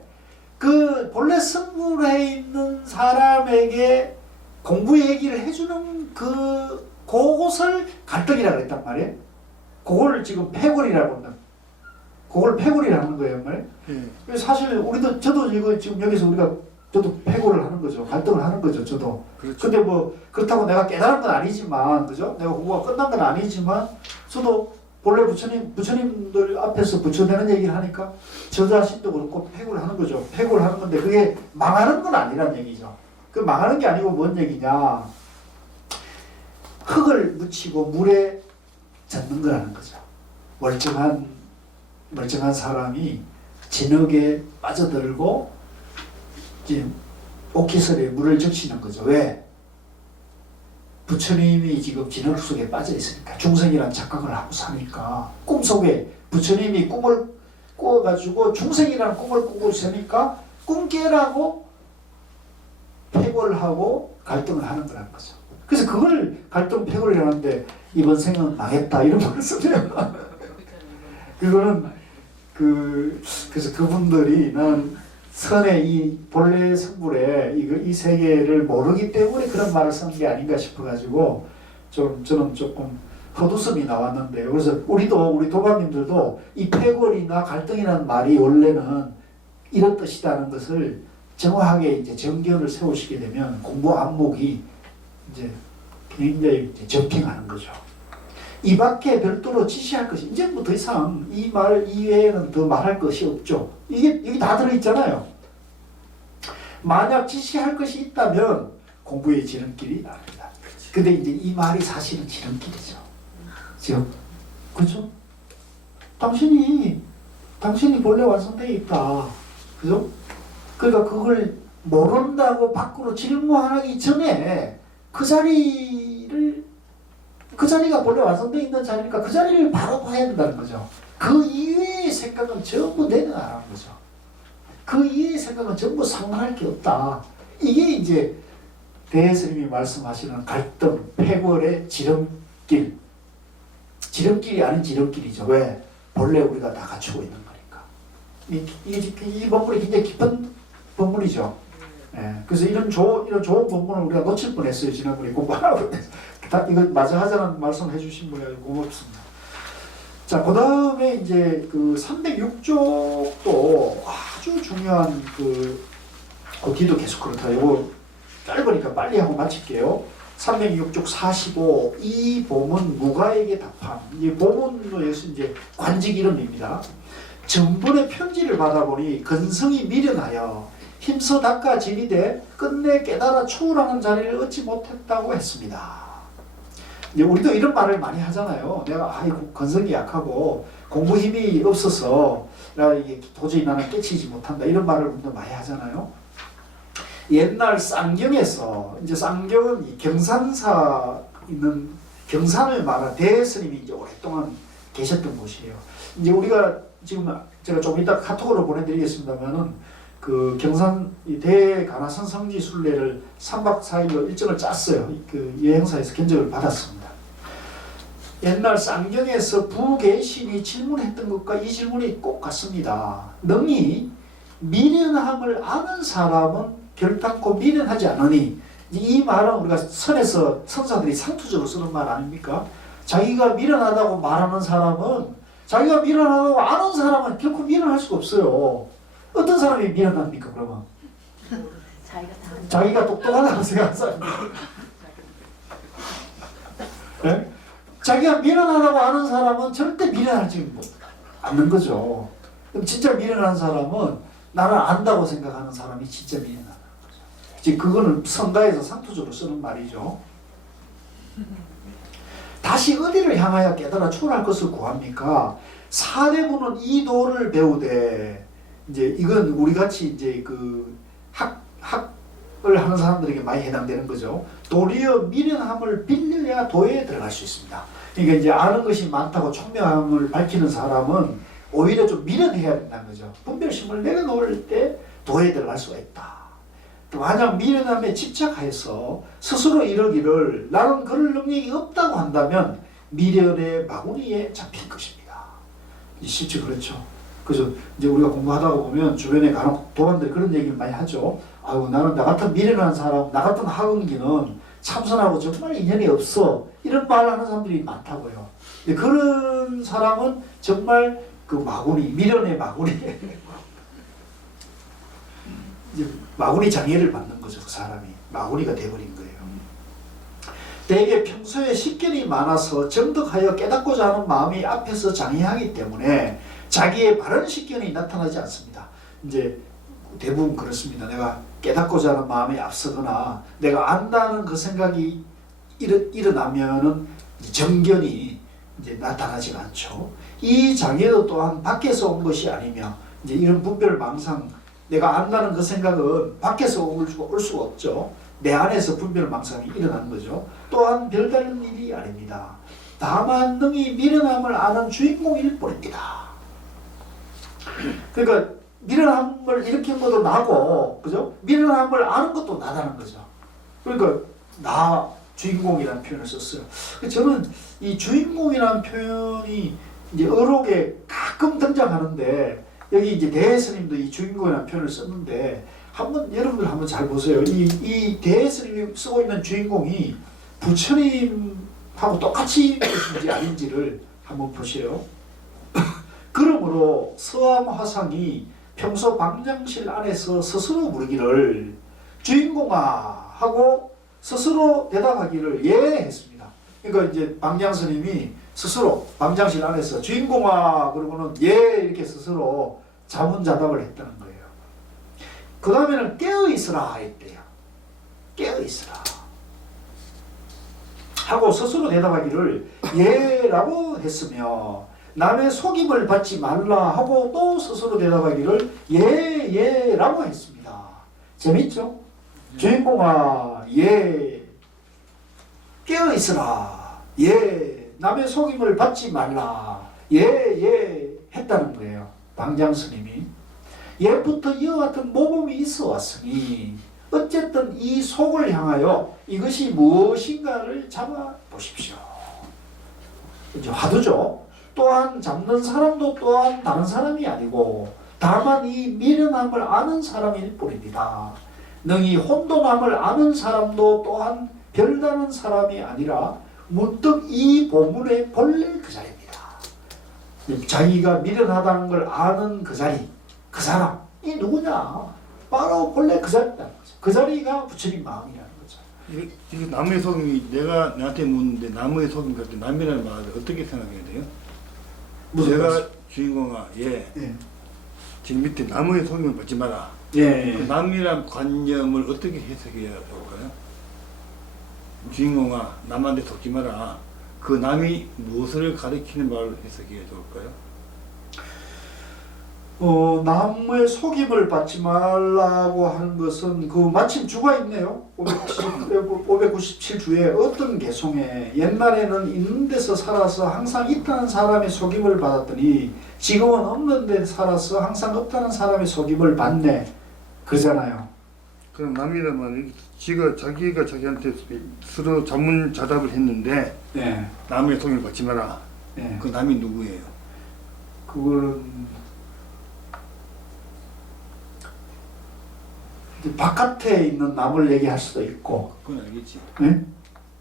그 본래 성불에 있는 사람에게 공부 얘기를 해주는 그곳을 갈등이라 그랬단 말이에요. 그걸 지금 패골이라고 한다. 그걸 패골이라는 거예요, 말이에요. 사실 저도 이거 지금 여기서 저도 패골을 하는 거죠. 갈등을 하는 거죠, 저도. 그렇죠. 근데 뭐 그렇다고 내가 깨달은 건 아니지만, 그죠? 내가 공부가 끝난 건 아니지만, 저도 본래 부처님들 앞에서 부처되는 얘기를 하니까 저 자신도 그렇고 패골을 하는 거죠. 패골을 하는 건데 그게 망하는 건 아니란 얘기죠. 그 망하는 게 아니고 뭔 얘기냐? 흙을 묻히고 물에 젖는 거라는 거죠. 멀쩡한 사람이 진흙에 빠져들고 지금 옥기설에 물을 적시는 거죠. 왜? 부처님이 지금 진흙 속에 빠져 있으니까, 중생이란 착각을 하고 사니까, 꿈속에 부처님이 꿈을 꾸어가지고 중생이라는 꿈을 꾸고 있으니까 꿈 깨라고 패골을 하고 갈등을 하는 거라는 거죠. 그래서 그걸 갈등 패골을 하는데 이번 생은 망했다 이런 말을 쓰네요. 그거는 그래서 그분들이 난 선의 이 본래 성불에 이 세계를 모르기 때문에 그런 말을 쓴 게 아닌가 싶어가지고 저는 조금 헛웃음이 나왔는데요. 그래서 우리 도반님들도 이 패골이나 갈등이라는 말이 원래는 이런 뜻이라는 것을 정확하게 이제 정견을 세우시게 되면 공부 안목이 이제 굉장히 이제 점핑하는 거죠. 이 밖에 별도로 지시할 것이 이제 뭐 더 이상 이 말 이외에는 더 말할 것이 없죠. 이게 여기 다 들어있잖아요. 만약 지시할 것이 있다면 공부의 지름길이 나옵니다. 근데 이제 이 말이 사실은 지름길이죠. 지금 그죠? 당신이 본래 완성되어 있다. 그죠? 그러니까 그걸 모른다고 밖으로 질문하기 전에 그 자리가 본래 완성되어 있는 자리니까 그 자리를 바로 봐야 된다는 거죠. 그 이외의 생각은 전부 내려놔라는 거죠. 그 이외의 생각은 전부 상관할 게 없다. 이게 이제 대스님이 말씀하시는 갈등, 패골의 지름길. 지름길이 아닌 지름길이죠. 왜? 본래 우리가 다 갖추고 있는 거니까. 이 법문이 굉장히 깊은 법문이죠. 예, 그래서 이런 좋은 법문을 우리가 놓칠 뻔했어요. 지난번에 공부하라고. 이거 맞아 하자는 말씀 해주신 분이 아주 고맙습니다. 자, 그 다음에 이제 그 306쪽도 아주 중요한 그 뒤도 계속 그렇다. 이거 짧으니까 빨리 하고 마칠게요. 306쪽 45 이 보문 무가에게 답함. 이 보문도 이제 관직 이름입니다. 전번에 편지를 받아보니 근성이 미련하여 힘써 닦아 지리되 끝내 깨달아 초월하는 자리를 얻지 못했다고 했습니다. 이제 우리도 이런 말을 많이 하잖아요. 내가 아이고 건성이 약하고 공부 힘이 없어서 나 이게 도저히 나는 깨치지 못한다 이런 말을 우리도 많이 하잖아요. 옛날 쌍경에서 이제 쌍경은 이 경산사 있는 경산을 말하는 대스님이 이제 오랫동안 계셨던 곳이에요. 이제 우리가 지금 제가 좀 이따 카톡으로 보내드리겠습니다만은 그 경산 대가나선 성지 순례를 3박 4일로 일정을 짰어요. 그 여행사에서 견적을 받았습니다. 옛날 쌍경에서 부계신이 질문했던 것과 이 질문이 꼭 같습니다. 능히 미련함을 아는 사람은 결단코 미련하지 않으니, 이 말은 우리가 선에서 선사들이 상투적으로 쓰는 말 아닙니까? 자기가 미련하다고 말하는 사람은, 자기가 미련하다고 아는 사람은 결코 미련할 수가 없어요. 어떤 사람이 미련합니까 그러면? 자기가 똑똑하다고 생각하는 사람이. 네? 자기가 미련하다고 아는 사람은 절대 미련하지 않는 거죠. 그럼 진짜 미련한 사람은 나를 안다고 생각하는 사람이 진짜 미련하다는 거죠. 이제 그거는 성가에서 상투적으로 쓰는 말이죠. 다시 어디를 향하여 깨달아 출할 것을 구합니까? 사대부는 이 도를 배우되, 이제 이건 우리 같이 이제 그 학을 하는 사람들에게 많이 해당되는 거죠. 도리어 미련함을 빌려야 도에 들어갈 수 있습니다. 그러니까 이제 아는 것이 많다고 총명함을 밝히는 사람은 오히려 좀 미련해야 된다는 거죠. 분별심을 내려놓을 때 도에 들어갈 수가 있다. 만약 미련함에 집착하여서 스스로 이러기를 나는 그럴 능력이 없다고 한다면 미련의 마구니에 잡힐 것입니다. 실제 그렇죠. 그래서 이제 우리가 공부하다가 보면 주변에 간혹 도반들이 그런 얘기를 많이 하죠. 아유, 나는 나 같은 미련한 사람, 나 같은 학원기는 참선하고 정말 인연이 없어. 이런 말을 하는 사람들이 많다고요. 근데 그런 사람은 정말 그 마구니, 미련의 마구니. 이제 마구니 장애를 받는 거죠. 그 사람이. 마구니가 돼버린 거예요. 대개 평소에 식견이 많아서 정득하여 깨닫고자 하는 마음이 앞에서 장애하기 때문에 자기의 바른 식견이 나타나지 않습니다. 이제 대부분 그렇습니다. 내가 깨닫고자 하는 마음이 앞서거나 내가 안다는 그 생각이 일어나면은 정견이 이제 나타나지가 않죠. 이 장애도 또한 밖에서 온 것이 아니며, 이제 이런 분별망상, 내가 안다는 그 생각은 밖에서 올 수가 없죠. 내 안에서 분별망상이 일어나는 거죠. 또한 별다른 일이 아닙니다. 다만 능히 미련함을 아는 주인공일 뿐입니다. 그러니까 미련함을 일으킨 것도 나고, 그죠? 미련함을 아는 것도 나다는 거죠. 그러니까 나 주인공이라는 표현을 썼어요. 저는 이 주인공이라는 표현이 이제 어록에 가끔 등장하는데, 여기 이제 대스님도 이 주인공이라는 표현을 썼는데, 여러분들 한번 잘 보세요. 이 대스님이 쓰고 있는 주인공이 부처님하고 똑같이 것인지 아닌지를 한번 보세요. 그러므로 서암화상이 평소 방장실 안에서 스스로 부르기를 주인공아 하고 스스로 대답하기를 예 했습니다. 그러니까 이제 방장스님이 스스로 방장실 안에서 주인공아 그러고는 예 이렇게 스스로 자문자답을 했다는 거예요. 그 다음에는 깨어있으라 했대요. 깨어있으라 하고 스스로 대답하기를 예라고 했으며, 남의 속임을 받지 말라 하고 또 스스로 대답하기를 예라고 했습니다. 재밌죠? 주인공아 예, 깨어있으라 예, 남의 속임을 받지 말라 예 했다는 거예요. 방장스님이. 예부터 이와 같은 모범이 있어 왔으니 어쨌든 이 속을 향하여 이것이 무엇인가를 잡아 보십시오. 이제 화두죠. 또한 잡는 사람도 또한 다른 사람이 아니고 다만 이 미련함을 아는 사람일 뿐입니다. 능히 혼돈함을 아는 사람도 또한 별다른 사람이 아니라 문득 이 보물의 본래 그 자리입니다. 자기가 미련하다는 걸 아는 그 자리, 그 사람이 누구냐? 바로 본래 그 자리라는 거죠. 그 자리가 부처님 마음이라는 거죠. 이게 나무의 속임이 내가 나한테 묻는데 나무의 속임 그럴 때 남이라는 말을 어떻게 생각해야 돼요? 내가 주인공아 예. 지금 밑에 나무의 속임을 받지 마라. 그 남이란 관념을 어떻게 해석해야 할까요? 주인공아 남한테 속지 마라. 그 남이 무엇을 가리키는 말로 해석해야 좋을까요? 남의 속임을 받지 말라고 하는 것은 그 마침 주가 있네요. 597주에 어떤 개송에 옛날에는 있는 데서 살아서 항상 있다는 사람의 속임을 받았더니 지금은 없는 데 살아서 항상 없다는 사람의 속임을 받네. 그러잖아요. 그럼 남이란 말은 자기가 자기한테 서로 자문자답을 했는데 네. 남의 속임을 받지 마라. 네. 그 남이 누구예요? 그거는 이제 바깥에 있는 남을 얘기할 수도 있고. 그건 알겠지. 네?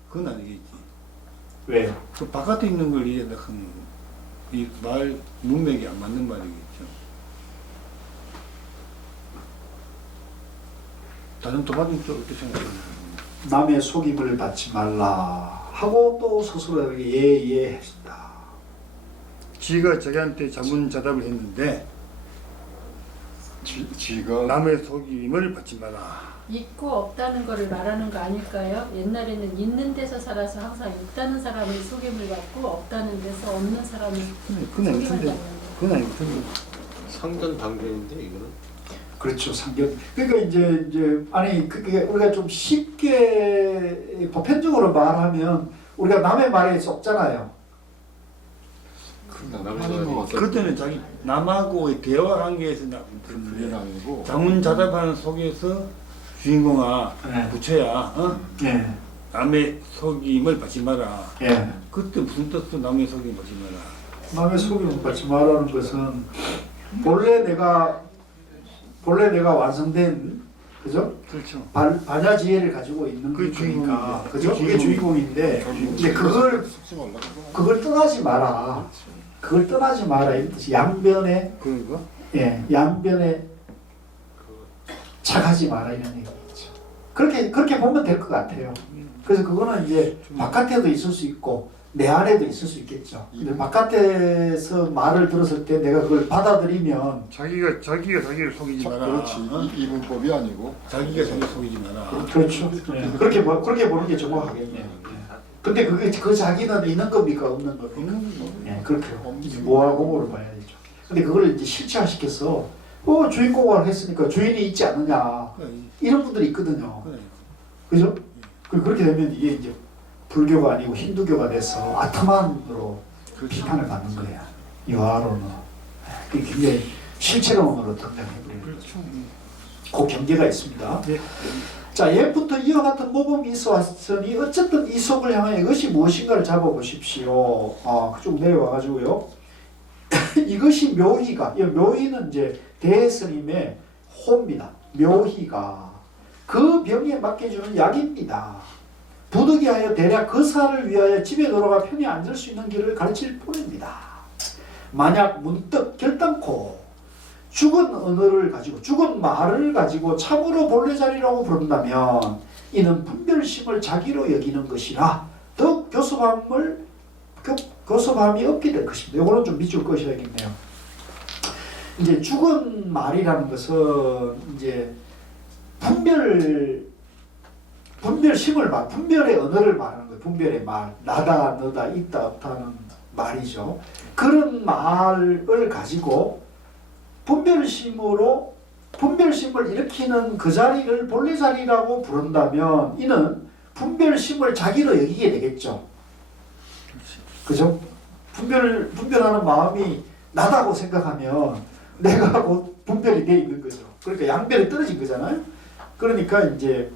그건 알겠지. 왜요? 그 바깥에 있는 걸 이해하면 이 말 문맥이 안 맞는 말이겠죠. 다른 도마님 쪽 어떻게 생각해요? 남의 속임을 받지 말라 하고 또 스스로에게 예의했다. 지가 자기한테 자문자답을 했는데 지가 남의 속임을 받지 마라. 있고 없다는 것을 말하는 거 아닐까요? 옛날에는 있는 데서 살아서 항상 있다는 사람의 속임을 받고 없다는 데서 없는 사람의 그건 속임을 아니던데. 받는 그건 아니던데. 상전 당변인데 이거는 그렇죠, 상견. 그러니까 이제 아니 그게 우리가 좀 쉽게 보편적으로 말하면 우리가 남의 말에 속잖아요. 하는 것 같아요. 그때는 자기 남하고의 대화 관계에서 그게 아니고 자문자답하는 속에서 주인공아 네. 부처야 예, 남의 속임을 받지 마라. 예. 그때 무슨 뜻으로 남의 속임 받지 마라? 남의 속임을 받지 말라는 것은 본래 내가 완성된 그죠? 그렇죠. 반야지혜를 가지고 있는 그게 거니까 주인공인데. 그죠? 그게 주인공인데 근데 그걸 떠나지 마라. 그걸 떠나지 마라 이 뜻이 양변에 그런가? 양변에 착하지 마라 이런 얘기죠. 그렇게 보면 될 것 같아요. 그래서 그거는 이제 바깥에도 있을 수 있고 내 안에도 있을 수 있겠죠. 근데 바깥에서 말을 들었을 때 내가 그걸 받아들이면 자기가 자기를 속이지 마라. 그렇지. 어? 이 문법이 아니고 자기가 자기 속이지 마라. 그렇죠. 그렇게 보는 게 정확하겠네요. 근데 그 자기는 있는 겁니까 없는 겁니까? 그렇게요. 이제 모아공으로 봐야 되죠. 근데 그걸 이제 실체화시켜서 주인공을 했으니까 주인이 있지 않느냐 이런 분들이 있거든요. 그래. 그죠? 그렇게 되면 이게 이제 불교가 아니고 힌두교가 돼서 아트만으로 비판을 받는 거야. 유아로는. 그게 굉장히 실체론으로 등장해버리는 거죠. 그 경계가 있습니다. 예. 자, 예부터 이와 같은 모범이 있어 왔으니 어쨌든 이 속을 향해 이것이 무엇인가를 잡아보십시오. 쭉 내려와가지고요. 이것이 묘희가, 이 묘희는 이제 대스님의 호입니다. 묘희가 그 병에 맡겨주는 약입니다. 부득이하여 대략 그 살을 위하여 집에 돌아가 편히 앉을 수 있는 길을 가르칠 뿐입니다. 만약 문득 결단코 죽은 언어를 가지고 죽은 말을 가지고 참으로 본래자리라고 부른다면 이는 분별심을 자기로 여기는 것이라 더욱 교섭함이 없게 될 것입니다. 이거는 좀 밑줄 것이야겠네요. 이제 죽은 말이라는 것은 이제 분별의 언어를 말하는 거예요. 분별의 말, 나다, 너다, 있다, 없다는 말이죠. 그런 말을 가지고 분별심을 일으키는 그 자리를 본래 자리라고 부른다면 이는 분별심을 자기로 여기게 되겠죠. 그죠? 분별하는 마음이 나다고 생각하면 내가 곧 분별이 돼 있는 거죠. 그러니까 양변에 떨어진 거잖아요. 그러니까 이제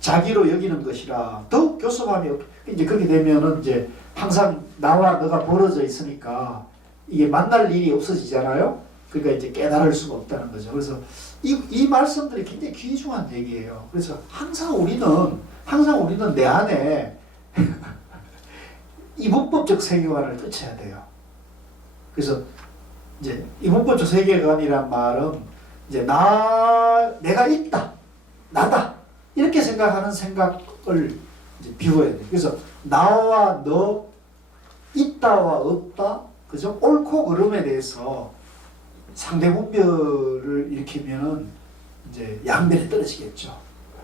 자기로 여기는 것이라 더욱 교섭함이 이제 그렇게 되면은 이제 항상 나와 너가 벌어져 있으니까 이게 만날 일이 없어지잖아요. 그러니까 이제 깨달을 수가 없다는 거죠. 그래서 이 말씀들이 굉장히 귀중한 얘기예요. 그래서 항상 우리는 내 안에 이분법적 세계관을 뜻해야 돼요. 그래서 이제 이분법적 세계관이란 말은 이제 내가 있다, 나다 이렇게 생각하는 생각을 이제 비워야 돼. 그래서 나와 너, 있다와 없다, 그죠? 옳고 그름에 대해서 상대 분별을 일으키면은 이제 양변에 떨어지겠죠.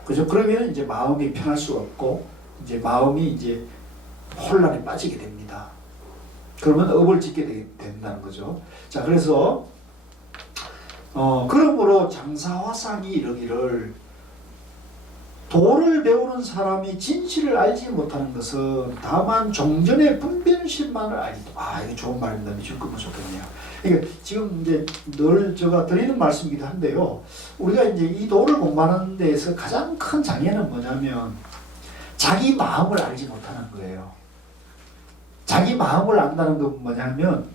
그죠? 그러면 이제 마음이 편할 수가 없고 이제 마음이 이제 혼란에 빠지게 됩니다. 그러면 업을 짓게 된다는 거죠. 자, 그래서 그러므로 장사화상이 이르기를 도를 배우는 사람이 진실을 알지 못하는 것은 다만 종전의 분별심만을 알지. 이게 좋은 말입니다. 미술 끄면 좋겠네요. 이게 지금 이제 늘 제가 드리는 말씀이기도 한데요. 우리가 이제 이 도를 공부하는 데에서 가장 큰 장애는 뭐냐면 자기 마음을 알지 못하는 거예요. 자기 마음을 안다는 건 뭐냐면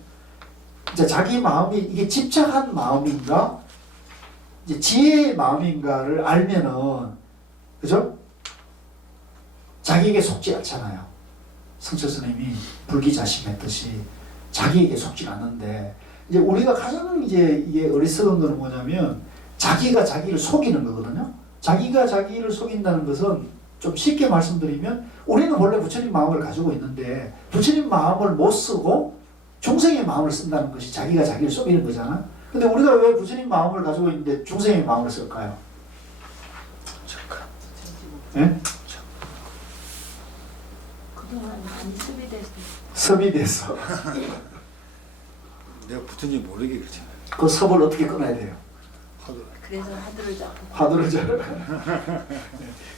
이제 자기 마음이 이게 집착한 마음인가 이제 지혜의 마음인가를 알면은 그죠? 자기에게 속지 않잖아요. 성철 스님이 불기자심했듯이 자기에게 속지 않는데 이제 우리가 가장 이제 이게 어리석은 거는 뭐냐면 자기가 자기를 속이는 거거든요. 자기가 자기를 속인다는 것은 좀 쉽게 말씀드리면 우리는 원래 부처님 마음을 가지고 있는데 부처님 마음을 못 쓰고 중생의 마음을 쓴다는 것이 자기가 자기를 속이는 거잖아. 근데 우리가 왜 부처님 마음을 가지고 있는데 중생의 마음을 쓸까요? 예? 그동안 많이 습이돼서 섭이 돼서 내가 부처님 모르게 그렇잖아요. 그 섭을 어떻게 끊어야 돼요? 화두. 그래서 하드를 잡고 화두를 잘.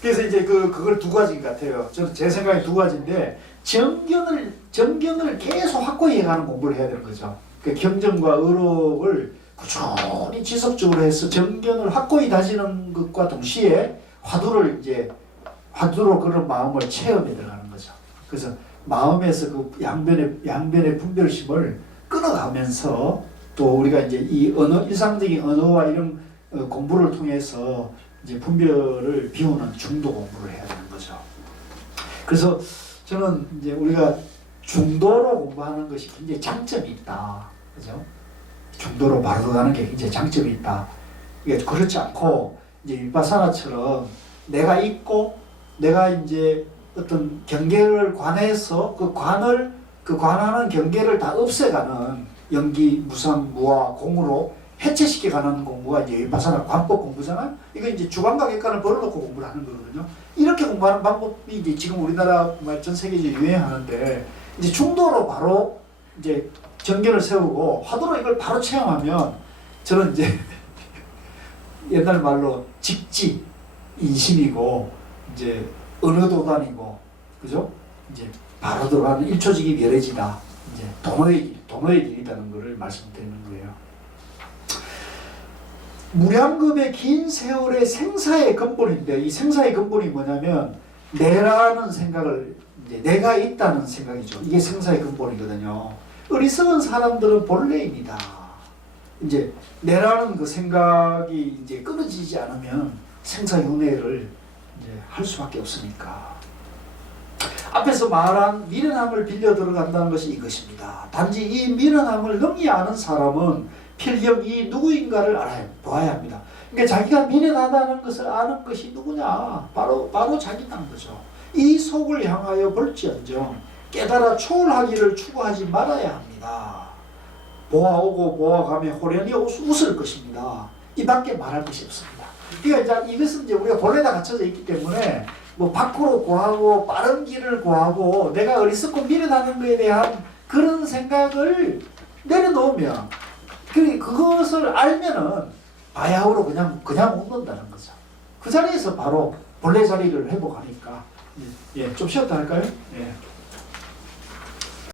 그래서 이제 그걸 두 가지 같아요. 저는 제 생각에 두 가지인데 정견을 계속 확고히 해가는 공부를 해야 되는 거죠. 그 경전과 의록을 꾸준히 지속적으로 해서 정견을 확고히 다지는 것과 동시에 화두로 그런 마음을 체험해 들어가는 거죠. 그래서 마음에서 그 양변의 분별심을 끊어가면서 또 우리가 이제 이 일상적인 언어와 이런 공부를 통해서 이제 분별을 비우는 중도 공부를 해야 되는 거죠. 그래서 저는 이제 우리가 중도로 공부하는 것이 굉장히 장점이 있다. 그죠? 중도로 바로 가는 게 굉장히 장점이 있다. 이게 그렇지 않고 이제 윗바사나처럼 내가 있고 내가 이제 어떤 경계를 관해서 그 관하는 경계를 다 없애가는 연기, 무상, 무아, 공으로 해체시켜가는 공부가 이제 윗바사나 관법 공부잖아요. 이거 이제 주관과 객관을 벌어놓고 공부를 하는 거거든요. 이렇게 공부하는 방법이 이제 지금 우리나라 전 세계적으로 유행하는데 이제 중도로 바로 이제 정견을 세우고 화두로 이걸 바로 체험하면 저는 이제 옛날 말로 직지 인심이고 이제 언어도단이고 그죠? 이제 바로 들어가는 일초직이 멸해지다. 이제 도노의 길이라는 것을 말씀드리는 거예요. 무량겁의 긴 세월의 생사의 근본인데 이 생사의 근본이 뭐냐면 내라는 생각을 이제 내가 있다는 생각이죠. 이게 생사의 근본이거든요. 어리석은 사람들은 본래입니다. 이제 내라는 그 생각이 이제 끊어지지 않으면 생사윤회를 이제 할 수밖에 없으니까. 앞에서 말한 미련함을 빌려 들어간다는 것이 이것입니다. 단지 이 미련함을 능히 아는 사람은 필경 이 누구인가를 보아야 합니다. 그러니까 자기가 미련하다는 것을 아는 것이 누구냐? 바로 자기라는 거죠. 이 속을 향하여 볼지언정 깨달아 초월하기를 추구하지 말아야 합니다. 보아오고 보아가며 호련히 웃을 것입니다. 이 밖에 말할 것이 없습니다. 그러니까 이것은 이제 우리가 본래 다 갖춰져 있기 때문에 뭐 밖으로 구하고 빠른 길을 구하고 내가 어리석고 미련하는 것에 대한 그런 생각을 내려놓으면 그것을 알면은 바야흐로 그냥 웃는다는 거죠. 그 자리에서 바로 본래 자리를 회복하니까 좀 쉬었다 할까요? 예.